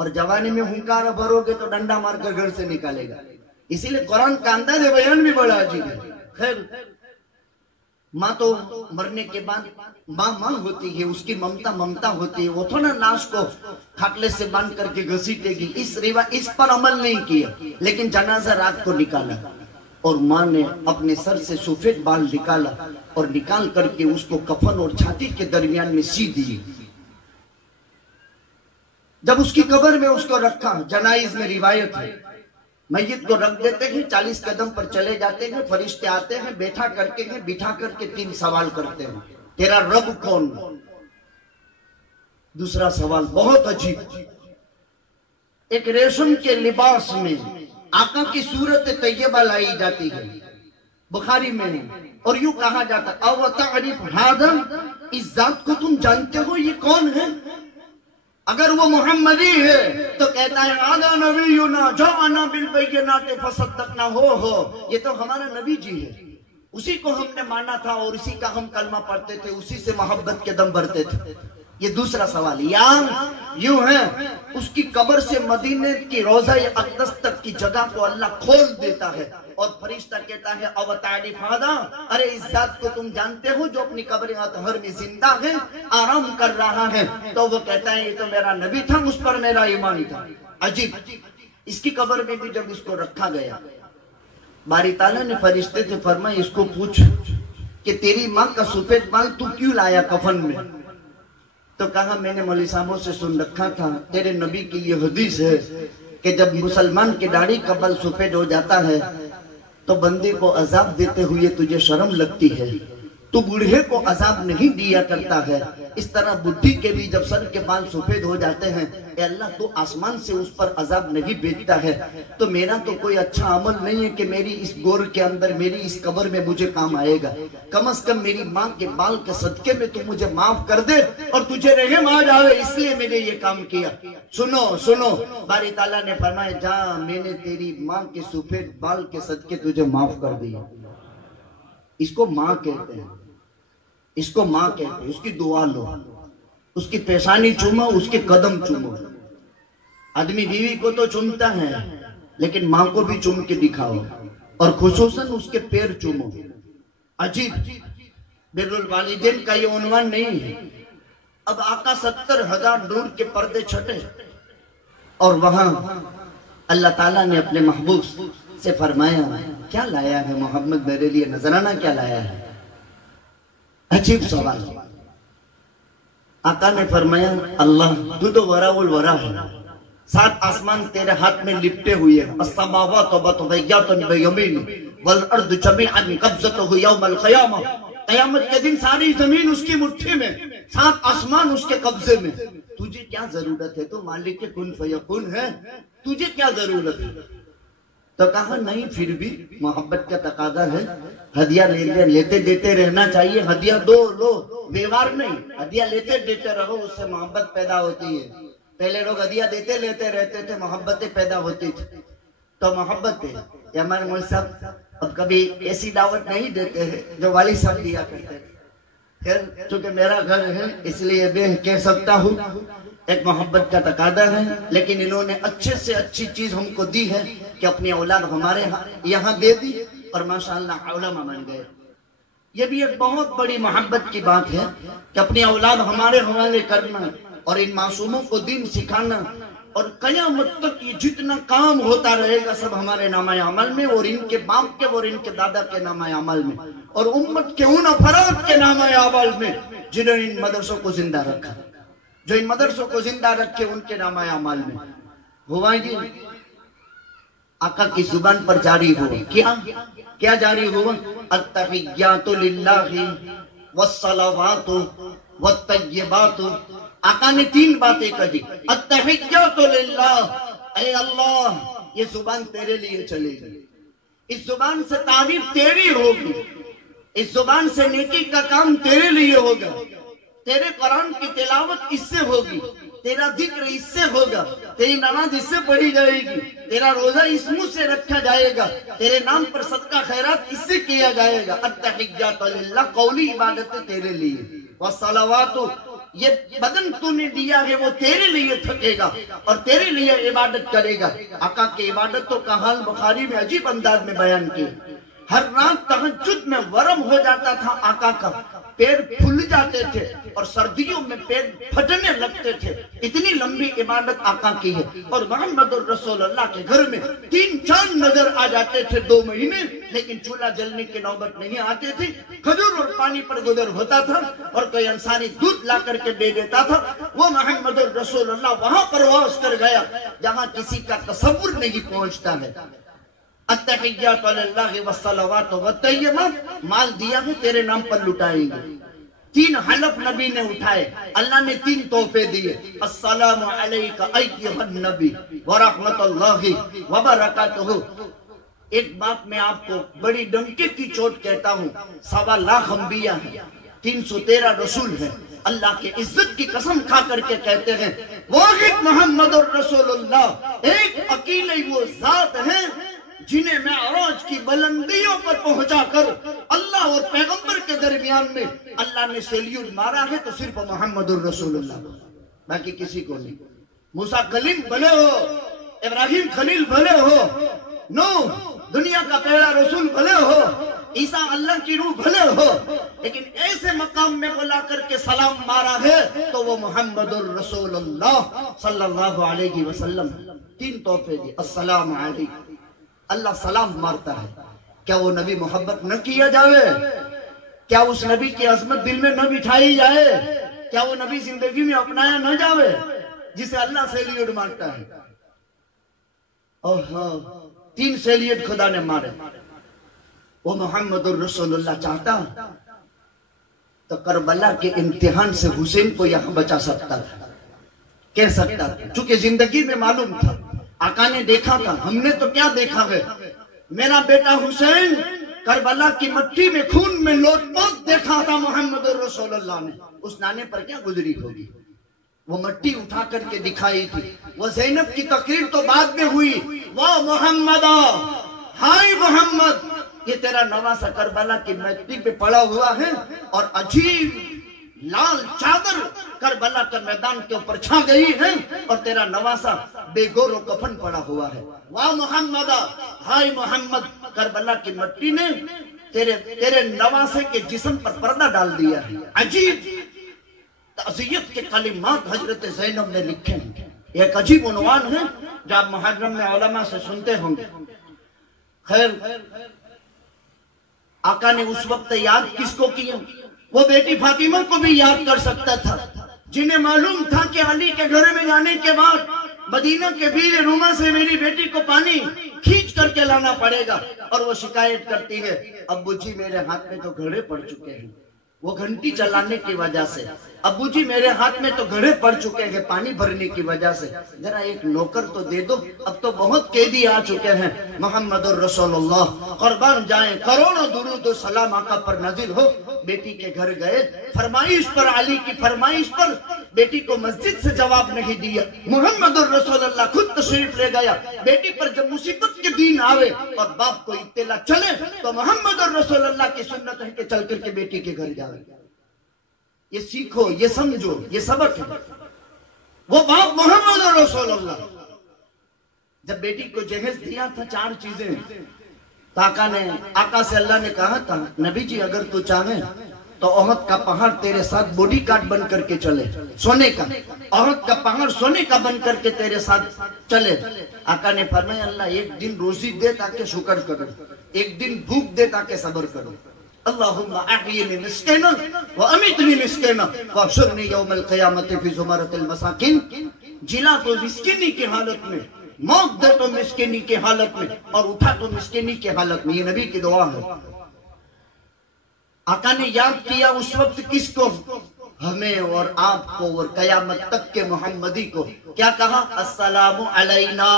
اور جوانی میں ہنکارا بھروگے تو ڈنڈا مار کر گھر سے نکالے گا. اسی لئے قرآن کا انداز بیان بھی بڑا عجیب ہے. خیر ماں تو مرنے کے بعد ماں ہوتی ہے, اس کی ممتا ہوتی ہے. وہ تھوڑا ناش کو کھاٹلے سے باندھ کر کے گھسیٹے گی, اس پر عمل نہیں کیا. لیکن جنازہ رات کو نکالا اور ماں نے اپنے سر سے سفید بال نکالا اور نکال کر کے اس کو کفن اور چھاتی کے درمیان میں سی دی. جب اس کی قبر میں اس کو رکھا, جنائز میں روایت ہے میت کو رکھ دیتے ہیں, 40 قدم پر چلے جاتے ہیں, فرشتے آتے ہیں, بٹھا کر کے 3 سوال کرتے ہیں. تیرا رب کون؟ دوسرا سوال بہت عجیب, ایک ریشم کے لباس میں آقا کی صورت طیبہ لائی جاتی ہے, بخاری میں ہے, اور یوں کہا جاتا او تعریف ھذا, اس ذات کو تم جانتے ہو یہ کون ہے؟ اگر وہ محمدی ہے تو کہتا ہے آدھا نبینا جاءنا بالبینات فصدقنا, ہو یہ تو ہمارا نبی جی ہے, اسی کو ہم نے مانا تھا اور اسی کا ہم کلمہ پڑھتے تھے, اسی سے محبت کے دم بھرتے تھے. یہ دوسرا سوال. یا یوں ہے اس کی قبر سے مدینے کی روضہ اقدس تک کی جگہ کو اللہ کھول دیتا ہے اور فرشتہ کہتا ہے او تعریف ھذا, ارے اس ذات کو تم جانتے ہو جو اپنی قبر اطہر میں زندہ ہے, آرام کر رہا ہے؟ تو وہ کہتا ہے یہ تو میرا نبی تھا, مجھ پر میرا ایمان تھا. عجیب. اس کی قبر میں بھی جب اس کو رکھا گیا, باری تعالیٰ نے فرشتے سے فرمایا اس کو پوچھ کہ تیری ماں کا سفید بال تو کیوں لایا کفن میں؟ تو کہا میں نے مولوی صاحبوں سے سن رکھا تھا, تیرے نبی کی یہ حدیث ہے کہ جب مسلمان کی داڑھی کا بال سفید ہو جاتا ہے تو بندے کو عذاب دیتے ہوئے تجھے شرم لگتی ہے, تو بوڑھے کو عذاب نہیں دیا کرتا ہے. اس طرح بڈھی کے بھی جب سر کے بال سفید ہو جاتے ہیں, اے اللہ تو آسمان سے اس پر عذاب نہیں بھیجتا ہے. تو میرا تو کوئی اچھا عمل نہیں ہے کہ میری اس گور کے اندر, میری اس قبر میں مجھے کام آئے گا. کم از کم میری ماں کے بال کے صدقے میں تو مجھے معاف کر دے اور تجھے رحم آ جاوے, اس لیے میں نے یہ کام کیا. سنو باری تعالیٰ نے فرمایا جا میں نے تیری ماں کے سفید بال کے صدقے تجھے معاف کر دیا. اس کو ماں کہتے ہیں, اس کو ماں کہتے ہیں. اس کی دعا لو, اس کی پیشانی چومو, اس کے قدم چومو. آدمی بیوی کو تو چومتا ہے لیکن ماں کو بھی چوم کے دکھاؤ, اور خصوصاً اس کے پیر چومو. عجیب. بر الوالدین کا یہ عنوان نہیں ہے. اب آقا 70,000 نور کے پردے چھٹے اور وہاں اللہ تعالیٰ نے اپنے محبوب سے فرمایا کیا لایا ہے محمد میرے لیے, نذرانہ کیا لایا ہے؟ عجیب سوال. آقا نے فرمایا اللہ تو تو ورا الورا ہے, 7 آسمان تیرے ہاتھ میں لپٹے ہوئے ہیں. السماوات مطویات بیمینہ والارض جمیعا قبضتہ یوم القیامہ, قیامت کے دن ساری زمین اس کی مٹھی میں, 7 آسمان اس کے قبضے میں. تجھے کیا ضرورت ہے؟ تو مالک کن فیکون ہے, تجھے کیا ضرورت ہے؟ تو کہا نہیں پھر بھی محبت کا تقاضا ہے, ہدیہ لیتے دیتے رہنا چاہیے. ہدیہ لو, بیوار نہیں, ہدیہ لیتے دیتے رہو, اس سے محبت پیدا ہوتی ہے. پہلے لوگ ہدیہ دیتے لیتے رہتے تھے, محبتیں پیدا ہوتی تھی. تو محبت ہے. یا ہمارے مولوی صاحب اب کبھی ایسی دعوت نہیں دیتے ہیں جو والد صاحب دیا کرتے ہیں. خیر چونکہ میرا گھر ہے اس لیے میں کہہ سکتا ہوں ایک محبت کا تقاضا ہے, لیکن انہوں نے اچھے سے اچھی چیز ہم کو دی ہے کہ اپنی اولاد ہمارے یہاں دے دی اور ماشاءاللہ علماء بن گئے. یہ بھی ایک بہت بڑی محبت کی بات ہے کہ اپنی اولاد ہمارے حوالے کرنا اور ان معصوموں کو دین سکھانا, اور قیامت تک یہ جتنا کام ہوتا رہے گا سب ہمارے نامہ عمل میں, اور ان کے باپ کے اور ان کے دادا کے نامہ عمل میں, اور امت کے ان افراد کے نامہ عمل میں جنہوں نے ان مدرسوں کو زندہ رکھا, جو ان مدرسوں کو زندہ رکھے ان کے نامہ عمل میں. ہوا جی آقا کی زبان پر جاری ہوا. کیا جاری ہوا؟ التحیات للہ والصلوات والطیبات. آقا نے 3 باتیں کہی. التحیات للہ, اے اللہ یہ زبان تیرے لیے چلے گی, اس زبان سے تعریف تیری ہوگی, اس زبان سے نیکی کا کام تیرے لیے ہوگا, تیرے قرآن کی تلاوت اس سے ہوگی, تیرا ذکر اس سے ہوگا, تیری نماز اس سے پڑھی جائے گی, تیرا روزہ اس منہ سے رکھا جائے گا, تیرے نام پر صدقہ خیرات اس سے کیا جائے گا. التحیات للہ, قولی عبادت تیرے لیے. والصلوات, یہ بدن تو نے دیا ہے وہ تیرے لیے تھکے گا اور تیرے لیے عبادت کرے گا۔ آقا کی عبادتوں کا حال بخاری میں عجیب انداز میں بیان کیا۔ ہر رات تہجد میں ورم ہو جاتا تھا آقا کا، پیر پھول جاتے تھے اور سردیوں میں پیر پھٹنے لگتے تھے، اتنی لمبی عبادت آقا کی ہے۔ اور محمد الرسول اللہ کے گھر میں 3 چاند نظر آ جاتے تھے 2 مہینے، لیکن چولہا جلنے کی نوبت نہیں آتی تھی، کھجور اور پانی پر گزر ہوتا تھا اور کوئی انصاری دودھ لا کر کے دے دیتا تھا۔ وہ محمد الرسول اللہ وہاں پرواز کر گیا جہاں کسی کا تصور نہیں پہنچتا ہے۔ التحیات للہ والصلوات والطیبات، مال دیا ہے تیرے نام پر لٹائیں گے۔ 3 حلف نبی نے اٹھائے، اللہ نے 3 تحفے دیے۔ السلام علیکہ ایھا النبی ورحمت اللہ وبرکاتہ۔ ایک بات میں آپ کو بڑی ڈنکے کی چوٹ کہتا ہوں، 1.25 لاکھ انبیاء ہیں، 313 رسول ہیں، اللہ کے عزت کی قسم کھا کر کے کہتے ہیں واحد محمد الرسول اللہ ایک اکیلے وہ ذات ہیں جنہیں معراج کی بلندیوں پر پہنچا کر اللہ اور پیغمبر کے درمیان میں اللہ نے سیلیوٹ مارا ہے تو صرف محمد الرسول اللہ، باقی کسی کو نہیں۔ موسیٰ کلیم بھلے ہو، ابراہیم خلیل بھلے ہو، نوح دنیا کا پہلا رسول بھلے ہو، عیسیٰ اللہ کی روح بھلے ہو، لیکن ایسے مقام میں بلا کر کے سلام مارا ہے تو وہ محمد الرسول اللہ صلی اللہ علیہ وسلم۔ 3 تحفے دی، السلام علیکم، اللہ سلام مارتا ہے۔ کیا وہ نبی محبت نہ کیا جائے؟ کیا اس نبی کی عظمت دل میں نہ بٹھائی جائے؟ کیا وہ نبی زندگی میں اپنایا نہ جاوے جسے اللہ سیلیوٹ مارتا ہے؟ 3 سیلیوٹ خدا نے مارے۔ وہ محمد الرسول اللہ چاہتا تو کربلا کے امتحان سے حسین کو یہاں بچا سکتا تھا، کہہ سکتا تھا، چونکہ زندگی میں معلوم تھا، آقا نے دیکھا تھا، ہم نے تو کیا دیکھا ہے، میرا بیٹا حسین کربلا کی مٹی میں خون میں لوٹ پوٹ دیکھا تھا محمد الرسول اللہ نے، اس نانے پر کیا گزری ہوگی؟ وہ مٹی اٹھا کر کے دکھائی تھی۔ وہ زینب کی تقریر تو بعد میں ہوئی، واہ محمد، ہائے محمد، یہ تیرا نواسا کربلا کی مٹی پہ پڑا ہوا ہے اور عجیب لال چادر کربلا کے میدان کے اوپر چھا گئی ہے اور تیرا نواسا بے گور و کفن پڑا ہوا ہے۔ واہ محمد، ہائے محمد، کربلا کی مٹی نے تیرے نواسے کے جسم پر پردہ ڈال دیا ہے۔ عجیب تعزیت کے کلمات حضرت زینب نے لکھے ہیں، یہ ایک عجیب عنوان ہے جو آپ محرم میں علماء سے سنتے ہوں گے۔ خیر، آقا نے اس وقت یاد کس کو کیا؟ وہ بیٹی فاطمہ کو بھی یاد کر سکتا تھا، جنہیں معلوم تھا کہ علی کے گھر میں جانے کے بعد مدینہ کے بیر روما سے میری بیٹی کو پانی کھینچ کر کے لانا پڑے گا، اور وہ شکایت کرتی ہے ابو جی میرے ہاتھ میں تو گھڑے پڑ چکے ہیں، وہ گھنٹی چلانے کی وجہ سے، ابو جی میرے ہاتھ میں تو گھڑے پڑ چکے ہیں پانی بھرنے کی وجہ سے، ذرا ایک نوکر تو دے دو، اب تو بہت قیدی آ چکے ہیں۔ محمد الرسول اللہ قربان جائیں، کروڑوں درود و سلام آقا پر نازل ہو۔ بیٹی کے گھر گئے، فرمائش پر، علی کی فرمائش پر بیٹی کو مسجد سے جواب نہیں دیا، محمد الرسول اللہ خود تشریف لے گیا۔ بیٹی پر جب مصیبت کے دین آوے اور باپ کو اطلاع چلے تو محمد الرسول اللہ کی سنت ہے کہ چل کر کے بیٹی کے گھر جاوے۔ یہ سیکھو، یہ سمجھو، یہ سبق ہے۔ وہ باپ محمد رسول اللہ جب بیٹی کو جہیز دیا تھا 4 چیزیں، تو آقا سے اللہ نے کہا تھا نبی جی اگر تو چاہیں تو احد کا پہاڑ تیرے ساتھ باڈی گارڈ بن کر کے چلے، سونے کا، احد کا پہاڑ سونے کا بن کر کے تیرے ساتھ چلے۔ آقا نے فرمایا اللہ ایک دن روزی دے تاکہ شکر کرو، ایک دن بھوک دے تاکہ صبر کرو۔ اللہم احیینی مسکینا وامیتنی مسکینا واحشرنی یوم القیامت فی زمرۃ المساکین۔ جلا تو مسکینی کی حالت میں، موت دے تو مسکینی کی حالت میں، اور اٹھا تو مسکینی کی حالت میں۔ یہ نبی کی دعا ہے۔ آقا نے یاد کیا اس وقت کس کو؟ ہمیں اور آپ کو اور قیامت تک کے محمدی کو۔ کیا کہا؟ السلام علینا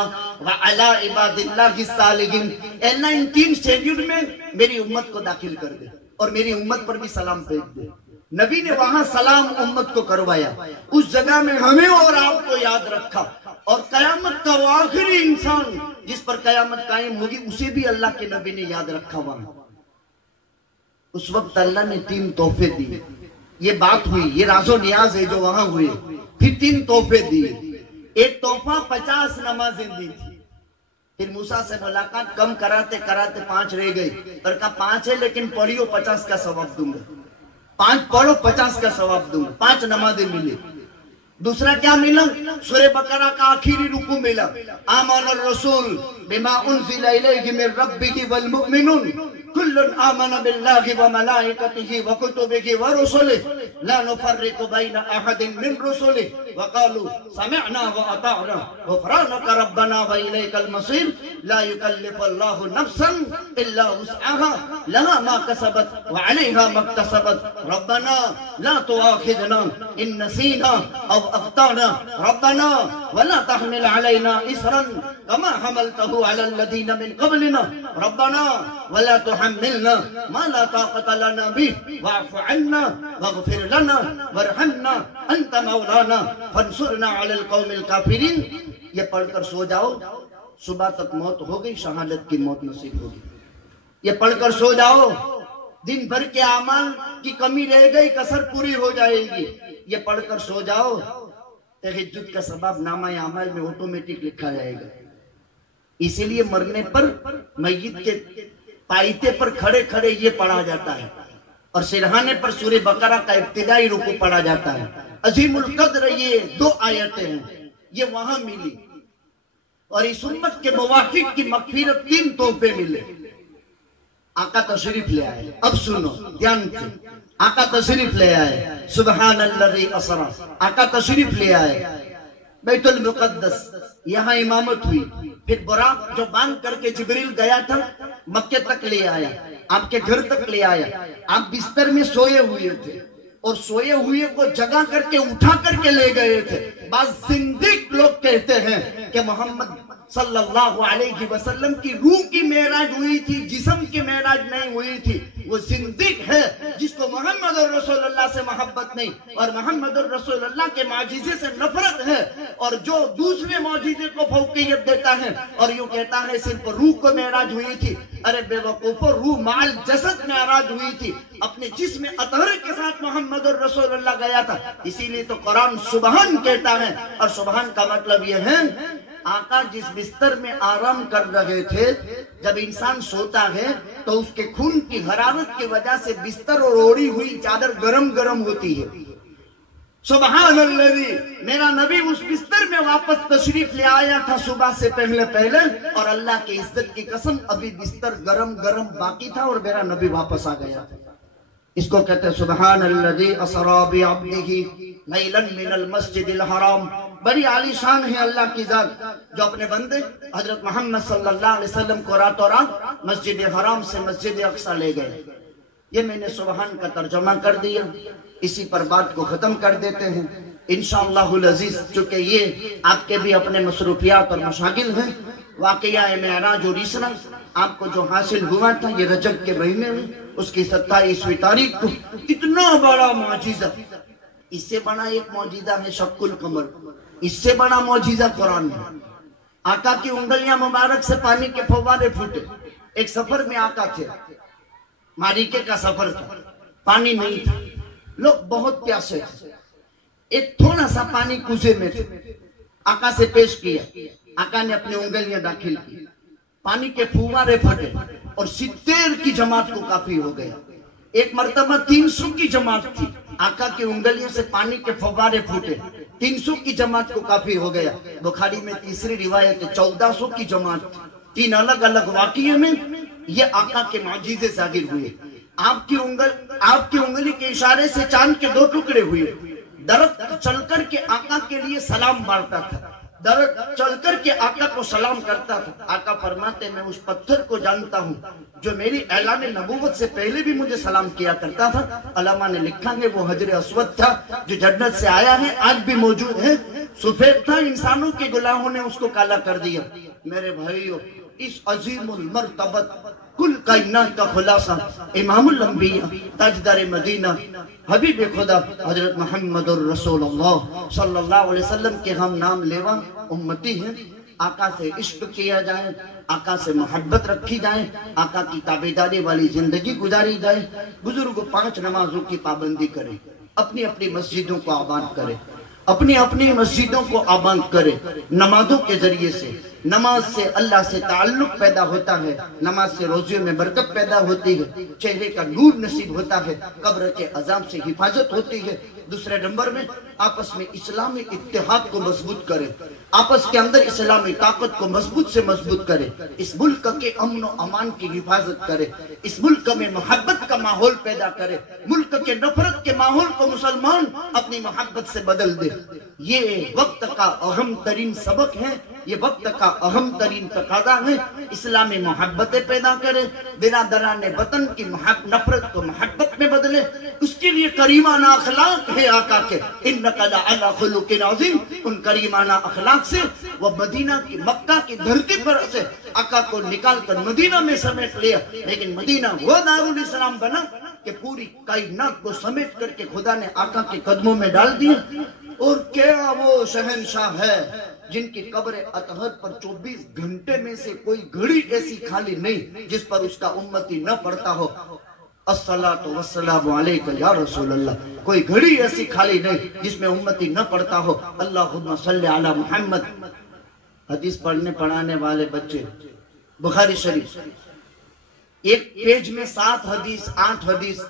وعلی عباد اللہ الصالحین۔ اے اللہ ان 3 شیڈیول میں میری امت کو داخل کر دے اور میری امت پر بھی سلام بھیج دے۔ نبی نے وہاں سلام امت کو کروایا، اس جگہ میں ہمیں اور آپ کو یاد رکھا، اور قیامت کا وہ آخری انسان جس پر قیامت قائم ہوگی اسے بھی اللہ کے نبی نے یاد رکھا۔ وہاں اس وقت اللہ نے 3 تحفے دیے۔ یہ بات ہوئی، یہ راز و نیاز ہے جو وہاں ہوئے. پھر 3 تحفے دیے. ایک تحفہ 50 نمازیں دی تھی. پھر موسیٰ سے ملاقات کم کراتے کراتے 5 رہ گئی، اور کہا 5 ہے لیکن پڑھیو 50 کا ثواب دوں گا. 5 پڑھو 50 کا ثواب دوں گا. 5 نمازیں ملی. دوسرا کیا ملا؟ سورہ بقرہ کا آخری رکوع ملا. آمن الرسول بما انزل الیہ من ربہ والمؤمنون کل آمن باللہ وملائکتہ وکتبہ ورسلہ لا نفرق بین احد من رسلہ وقالوا سمعنا واطعنا غفرانک ربنا والیک المصیر لا یکلف اللہ نفسا الا وسعها لها ما کسبت وعلیہا ما اکتسبت ربنا لا تؤاخذنا ان نسینا او اخطانا ربنا ولا تحمل علینا اسرا كما حملته على الذين من قبلنا ربنا ولا تحملنا ما لا طاقة لنا به واعف عنا واغفر لنا وارحمنا انت مولانا فانصرنا على القوم الكافرين. یہ پڑھ کر سو جاؤ، صبح تک موت ہو گئی، شہادت کی موت نصیب ہوگی. یہ پڑھ کر سو جاؤ، دن بھر کے اعمال کی کمی رہ گئی، کسر پوری ہو جائے گی. یہ پڑھ کر سو جاؤ، تہجد کا ثواب نامہ اعمال میں آٹومیٹک لکھا جائے گا. اسی لیے مرنے پر میت کے پائتے پر کھڑے کھڑے یہ پڑھا جاتا ہے، اور سرہانے پر سورہ بقرہ کا ابتدائی رکوع پڑھا جاتا ہے. عظیم القدر یہ 2 آیتیں ہیں، یہ وہاں ملی. اور اس امت کے موافق کی مغفرت 3 تحفے ملے. آقا تشریف لے آئے. اب سنو دھیان سے، آقا تشریف لے آئے. سبحان الذی اسری، آقا تشریف لے آئے بیت المقدس. یہاں امامت ہوئی. پھر براق جو باندھ کر کے جبریل گیا تھا مکے تک لے آیا، آپ کے گھر تک لے آیا. آپ بستر میں سوئے ہوئے تھے، اور سوئے ہوئے کو جگہ کر کے اٹھا کر کے لے گئے تھے. بعض زندق لوگ کہتے ہیں کہ محمد صلی اللہ علیہ وسلم کی روح کی معراج ہوئی تھی، جسم کی معراج نہیں ہوئی تھی. وہ زندق ہے جس کو محمد رسول اللہ سے محبت نہیں اور محمد رسول اللہ کے معجزے سے نفرت ہے، اور جو دوسرے معجزے کو فوقیت دیتا ہے اور یوں کہتا ہے صرف روح کو معراج ہوئی تھی. ارے بے وقوفو، روح مع الجسد معراج ہوئی تھی. اپنے جسم اطہر کے ساتھ محمد رسول اللہ گیا تھا. اسی لیے تو قرآن سبحان کہتا ہے، اور سبحان کا مطلب یہ ہے آقا جس بستر میں آرام کر رہے تھے. جب انسان سوتا ہے تو اس کے خون کی حرارت کی وجہ سے بستر اور اوڑی ہوئی چادر گرم گرم ہوتی ہے. سبحان الذی، میرا نبی اس بستر میں واپس تشریف لے آیا تھا صبح سے پہلے پہلے، اور اللہ کی عزت کی قسم ابھی بستر گرم گرم باقی تھا اور میرا نبی واپس آ گیا. اس کو کہتے ہیں سبحان الذی اسری بعبدہ لیلا من المسجد الحرام. بڑی عالی شان ہے اللہ کی ذات جو اپنے بندے حضرت محمد صلی اللہ علیہ وسلم کو راتوں رات مسجد حرام سے مسجد اقصی لے گئے. یہ میں نے سبحان کا ترجمہ کر دیا. اسی پر بات کو ختم کر دیتے ہیں انشاءاللہ العزیز، چونکہ یہ آپ کے بھی اپنے مصروفیات اور مشاغل ہیں. واقعہ معراج اور اسرا آپ کو جو حاصل ہوا تھا یہ رجب کے مہینے میں، اس کی 27ویں تاریخ کو. اتنا بڑا معجزہ، اس سے بڑا ایک معجزہ ہے شق القمر، اس سے بڑا معجزہ قرآن ہے. آقا کی انگلیاں مبارک سے پانی کے فوارے پھوٹے. ایک سفر میں آقا تھے، ماریکے کا سفر تھا، پانی نہیں تھا، لوگ بہت پیاسے تھے. ایک تھوڑا سا پانی کوزے میں تھے، آقا سے پیش کیا. آقا نے اپنی انگلیاں داخل کی، پانی کے فوارے پھٹے اور 70 کی جماعت کو کافی ہو گیا. ایک مرتبہ 300 کی جماعت تھی، آقا کی انگلیوں سے پانی کے فوارے پھوٹے، 300 کی جماعت کو کافی ہو گیا. بخاری میں تیسری روایت 1400 کی جماعت تھی. 3 الگ الگ واقعے میں یہ آقا کے معجزے ظاہر ہوئے. آپ کی انگلی کے اشارے سے چاند کے 2 ٹکڑے ہوئے. درخت چل کر کے آقا کے لیے سلام بارتا تھا، درخت چل کر کے آقا کو سلام کرتا تھا. آقا فرماتے میں اس پتھر کو جانتا ہوں جو میری اعلان نبوت سے پہلے بھی مجھے سلام کیا کرتا تھا. علماء نے لکھا ہے وہ حجر اسود تھا جو جنت سے آیا ہے، آج بھی موجود ہے. سفید تھا، انسانوں کے گناہوں نے اس کو کالا کر دیا. میرے بھائیو، اس عظیم المرتبت کل کائنات کا خلاصہ امام الانبیاء تاجدار مدینہ حبیب خدا حضرت محمد الرسول اللہ صلی اللہ علیہ وسلم کے ہم نام لیوا امتی ہیں. آقا سے عشق کیا جائے، آقا سے محبت رکھی جائے، آقا کی تابعداری والی زندگی گزاری جائے. بزرگ 5 نمازوں کی پابندی کریں. اپنی اپنی مسجدوں کو آباد کرے، اپنی اپنی مسجدوں کو آباد کرے۔ نمازوں کے ذریعے سے، نماز سے اللہ سے تعلق پیدا ہوتا ہے، نماز سے روزیوں میں برکت پیدا ہوتی ہے، چہرے کا نور نصیب ہوتا ہے، قبر کے عذاب سے حفاظت ہوتی ہے۔ دوسرے نمبر میں آپس میں اسلامی اتحاد کو مضبوط کرے، آپس کے اندر اسلامی طاقت کو مضبوط سے مضبوط کرے، اس ملک کے امن و امان کی حفاظت کرے، اس ملک میں محبت کا ماحول پیدا کرے، ملک کے نفرت کے ماحول کو مسلمان اپنی محبت سے بدل دے۔ یہ وقت کا اہم ترین سبق ہے، یہ وقت کا اہم ترین تقاضا ہے۔ اسلامی محبتیں پیدا کرے، برادران وطن کی نفرت کو محبت میں بدلے۔ اس کے لیے کریمانہ اخلاق ہے آقا کے، انک لعلی خلق عظیم۔ ان کریمانہ اخلاق سے وہ مدینہ کی، مکہ کی دھرتی پر سے آقا کو نکال کر مدینہ میں سمیٹ لیا، لیکن مدینہ وہ دارالاسلام بنا کہ پوری کائنات کو سمیٹ کر کے خدا نے آقا کے قدموں میں ڈال دیا۔ اور کیا وہ شہنشاہ ہے جن کی قبر اطہر پر 24 گھنٹے میں سے کوئی گھڑی ایسی خالی نہیں جس پر اس کا امتی نہ پڑھتا ہو الصلاۃ والسلام علیک یا رسول اللہ۔ کوئی گھڑی ایسی خالی نہیں جس میں امتی نہ پڑھتا ہو اللہم صلی علی محمد۔ حدیث پڑھنے پڑھانے والے بچے، بخاری شریف، ایک پیج میں 7 حدیث، 8 حدیث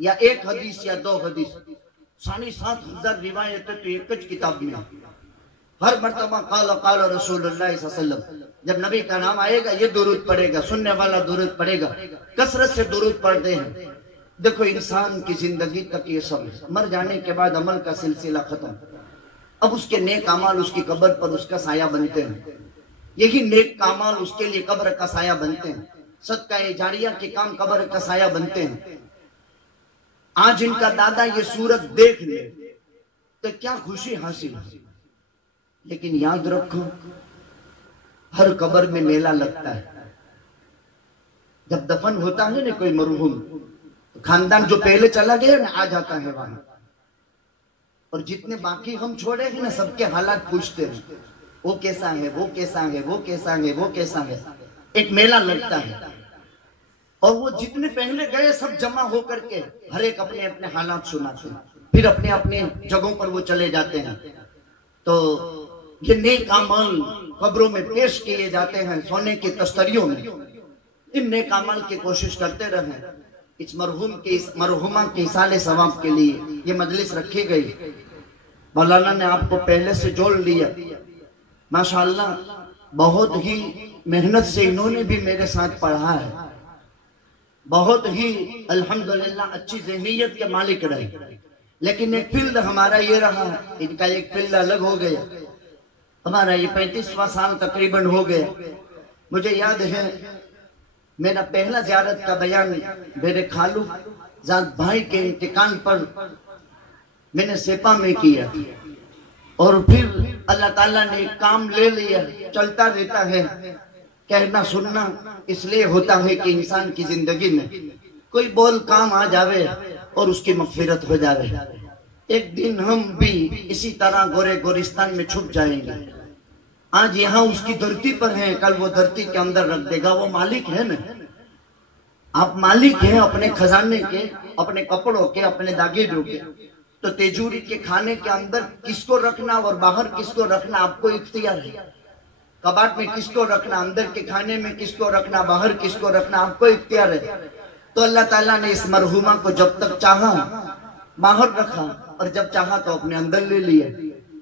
یا 1 حدیث یا 2 حدیث، 7,500 روایتیں تو ایک ہی کتاب میں۔ ہر مرتبہ قال رسول اللہ صلی اللہ علیہ وسلم، جب نبی کا نام آئے گا یہ درود پڑھے گا، سننے والا درود پڑھے گا، کثرت سے درود پڑھتے ہیں۔ دیکھو انسان کی زندگی تک یہ سب ہے، مر جانے کے بعد عمل کا سلسلہ ختم، اب اس کے نیک اعمال اس کی قبر پر اس کا سایہ بنتے ہیں، یہی نیک اعمال اس کے لیے قبر کا سایہ بنتے ہیں، صدقہ جاریہ کے کام قبر کا سایہ بنتے ہیں۔ آج ان کا دادا یہ صورت دیکھ لے تو کیا خوشی حاصل ہے، لیکن یاد رکھو ہر قبر میں میلہ لگتا ہے۔ جب دفن ہوتا ہے نا کوئی مرحوم، خاندان جو پہلے چلا گیا نا آ جاتا ہے وہاں، اور جتنے باقی ہم چھوڑے ہیں نا سب کے حالات پوچھتے ہیں، وہ کیسا ہے، وہ کیسا ہے، وہ کیسا ہے، وہ کیسا ہے۔ ایک میلہ لگتا ہے، اور وہ جتنے پہلے گئے سب جمع ہو کر کے ہر ایک اپنے اپنے حالات سناتے ہیں، پھر اپنے اپنے جگہوں پر وہ چلے جاتے ہیں۔ تو یہ نیک اعمال قبروں میں پیش کیے جاتے ہیں، سونے کی تشتریوں میں۔ ان نیک اعمال کی کوشش کرتے رہیں۔ اس مرحوم کی، اس مرحومہ کی ایصال ثواب کے لیے یہ مجلس رکھی گئی۔ مولانا نے آپ کو پہلے سے جوڑ لیا، ماشاءاللہ بہت ہی محنت سے انہوں نے بھی میرے ساتھ پڑھا ہے، بہت ہی الحمدللہ اچھی ذہنیت کے مالک رہے، لیکن ایک فیلڈ ہمارا یہ رہا، ان کا ایک فیلڈ الگ ہو گیا۔ ہمارا یہ 35واں سال تقریباً ہو گیا۔ مجھے یاد ہے میرا پہلا زیارت کا بیان میرے خالو زاد بھائی کے انتقال پر میں نے سیپا میں کیا، اور پھر اللہ تعالیٰ نے ایک کام لے لیا، چلتا رہتا ہے۔ کہنا سننا اس لیے ہوتا ہے کہ انسان کی زندگی میں کوئی بول کام آ جاوے اور اس کی مغفرت ہو جاوے۔ ایک دن ہم بھی اسی طرح گورے گورستان میں چھپ جائیں گے۔ آج یہاں اس کی دھرتی پر ہیں، کل وہ دھرتی کے اندر رکھ دے گا۔ وہ مالک ہے نا، آپ مالک ہیں اپنے خزانے کے، اپنے کپڑوں کے، اپنے داگیروں کے۔ تو تیجوری کے کھانے کے اندر کس کو رکھنا اور باہر کس کو رکھنا آپ کو اختیار ہے۔ کباٹ میں کس کو رکھنا، اندر کے کھانے میں کس کو رکھنا، باہر کس کو رکھنا آپ کو اختیار ہے۔ تو اللہ تعالیٰ نے اس مرحومہ کو جب تک چاہا باہر رکھا، اور جب چاہا تو اپنے اندر لے لیا۔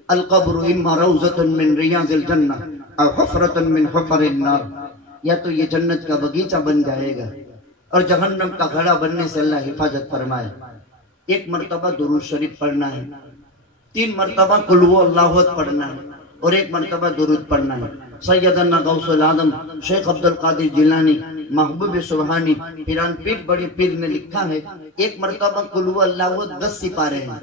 القبر اما روضۃ من ریاض الجنہ او حفرۃ من حفر النار، یا تو یہ جنت کا باغیچہ بن جائے گا اور جہنم کا گھڑا بننے سے اللہ حفاظت فرمائے۔ ایک مرتبہ درود شریف پڑھنا ہے، 3 مرتبہ قل هو اللہ احد پڑھنا ہے، اور 1 مرتبہ درود پڑھنا ہے۔ سیدنا غوث العظم شیخ عبد القادر جیلانی محبوب سبحانی پیران پیر بڑے پیر نے لکھا ہے، 1 مرتبہ قل هو اللہ احد 10 سپارے ہیں،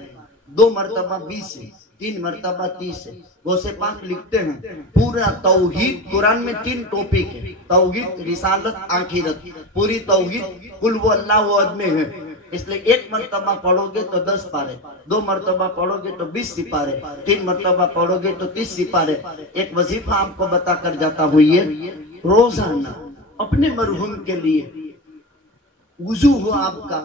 2 مرتبہ 20 ہے، 3 مرتبہ 30 ہے۔ غوث پاک لکھتے ہیں پورا توحید، قرآن میں 3 ٹاپک ہے، توحید، رسالت، آخرت، پوری توحید قل هو اللہ احد میں ہے۔ اس لئے 1 مرتبہ پڑھو گے تو 10 پارے، 2 مرتبہ پڑھو گے تو 20 سپارے، 3 مرتبہ پڑھو گے تو 30 سپارے۔ ایک وظیفہ آپ کو بتا کر جاتا ہوں، یہ روزانہ اپنے مرحوم کے لیے وضو ہو آپ کا،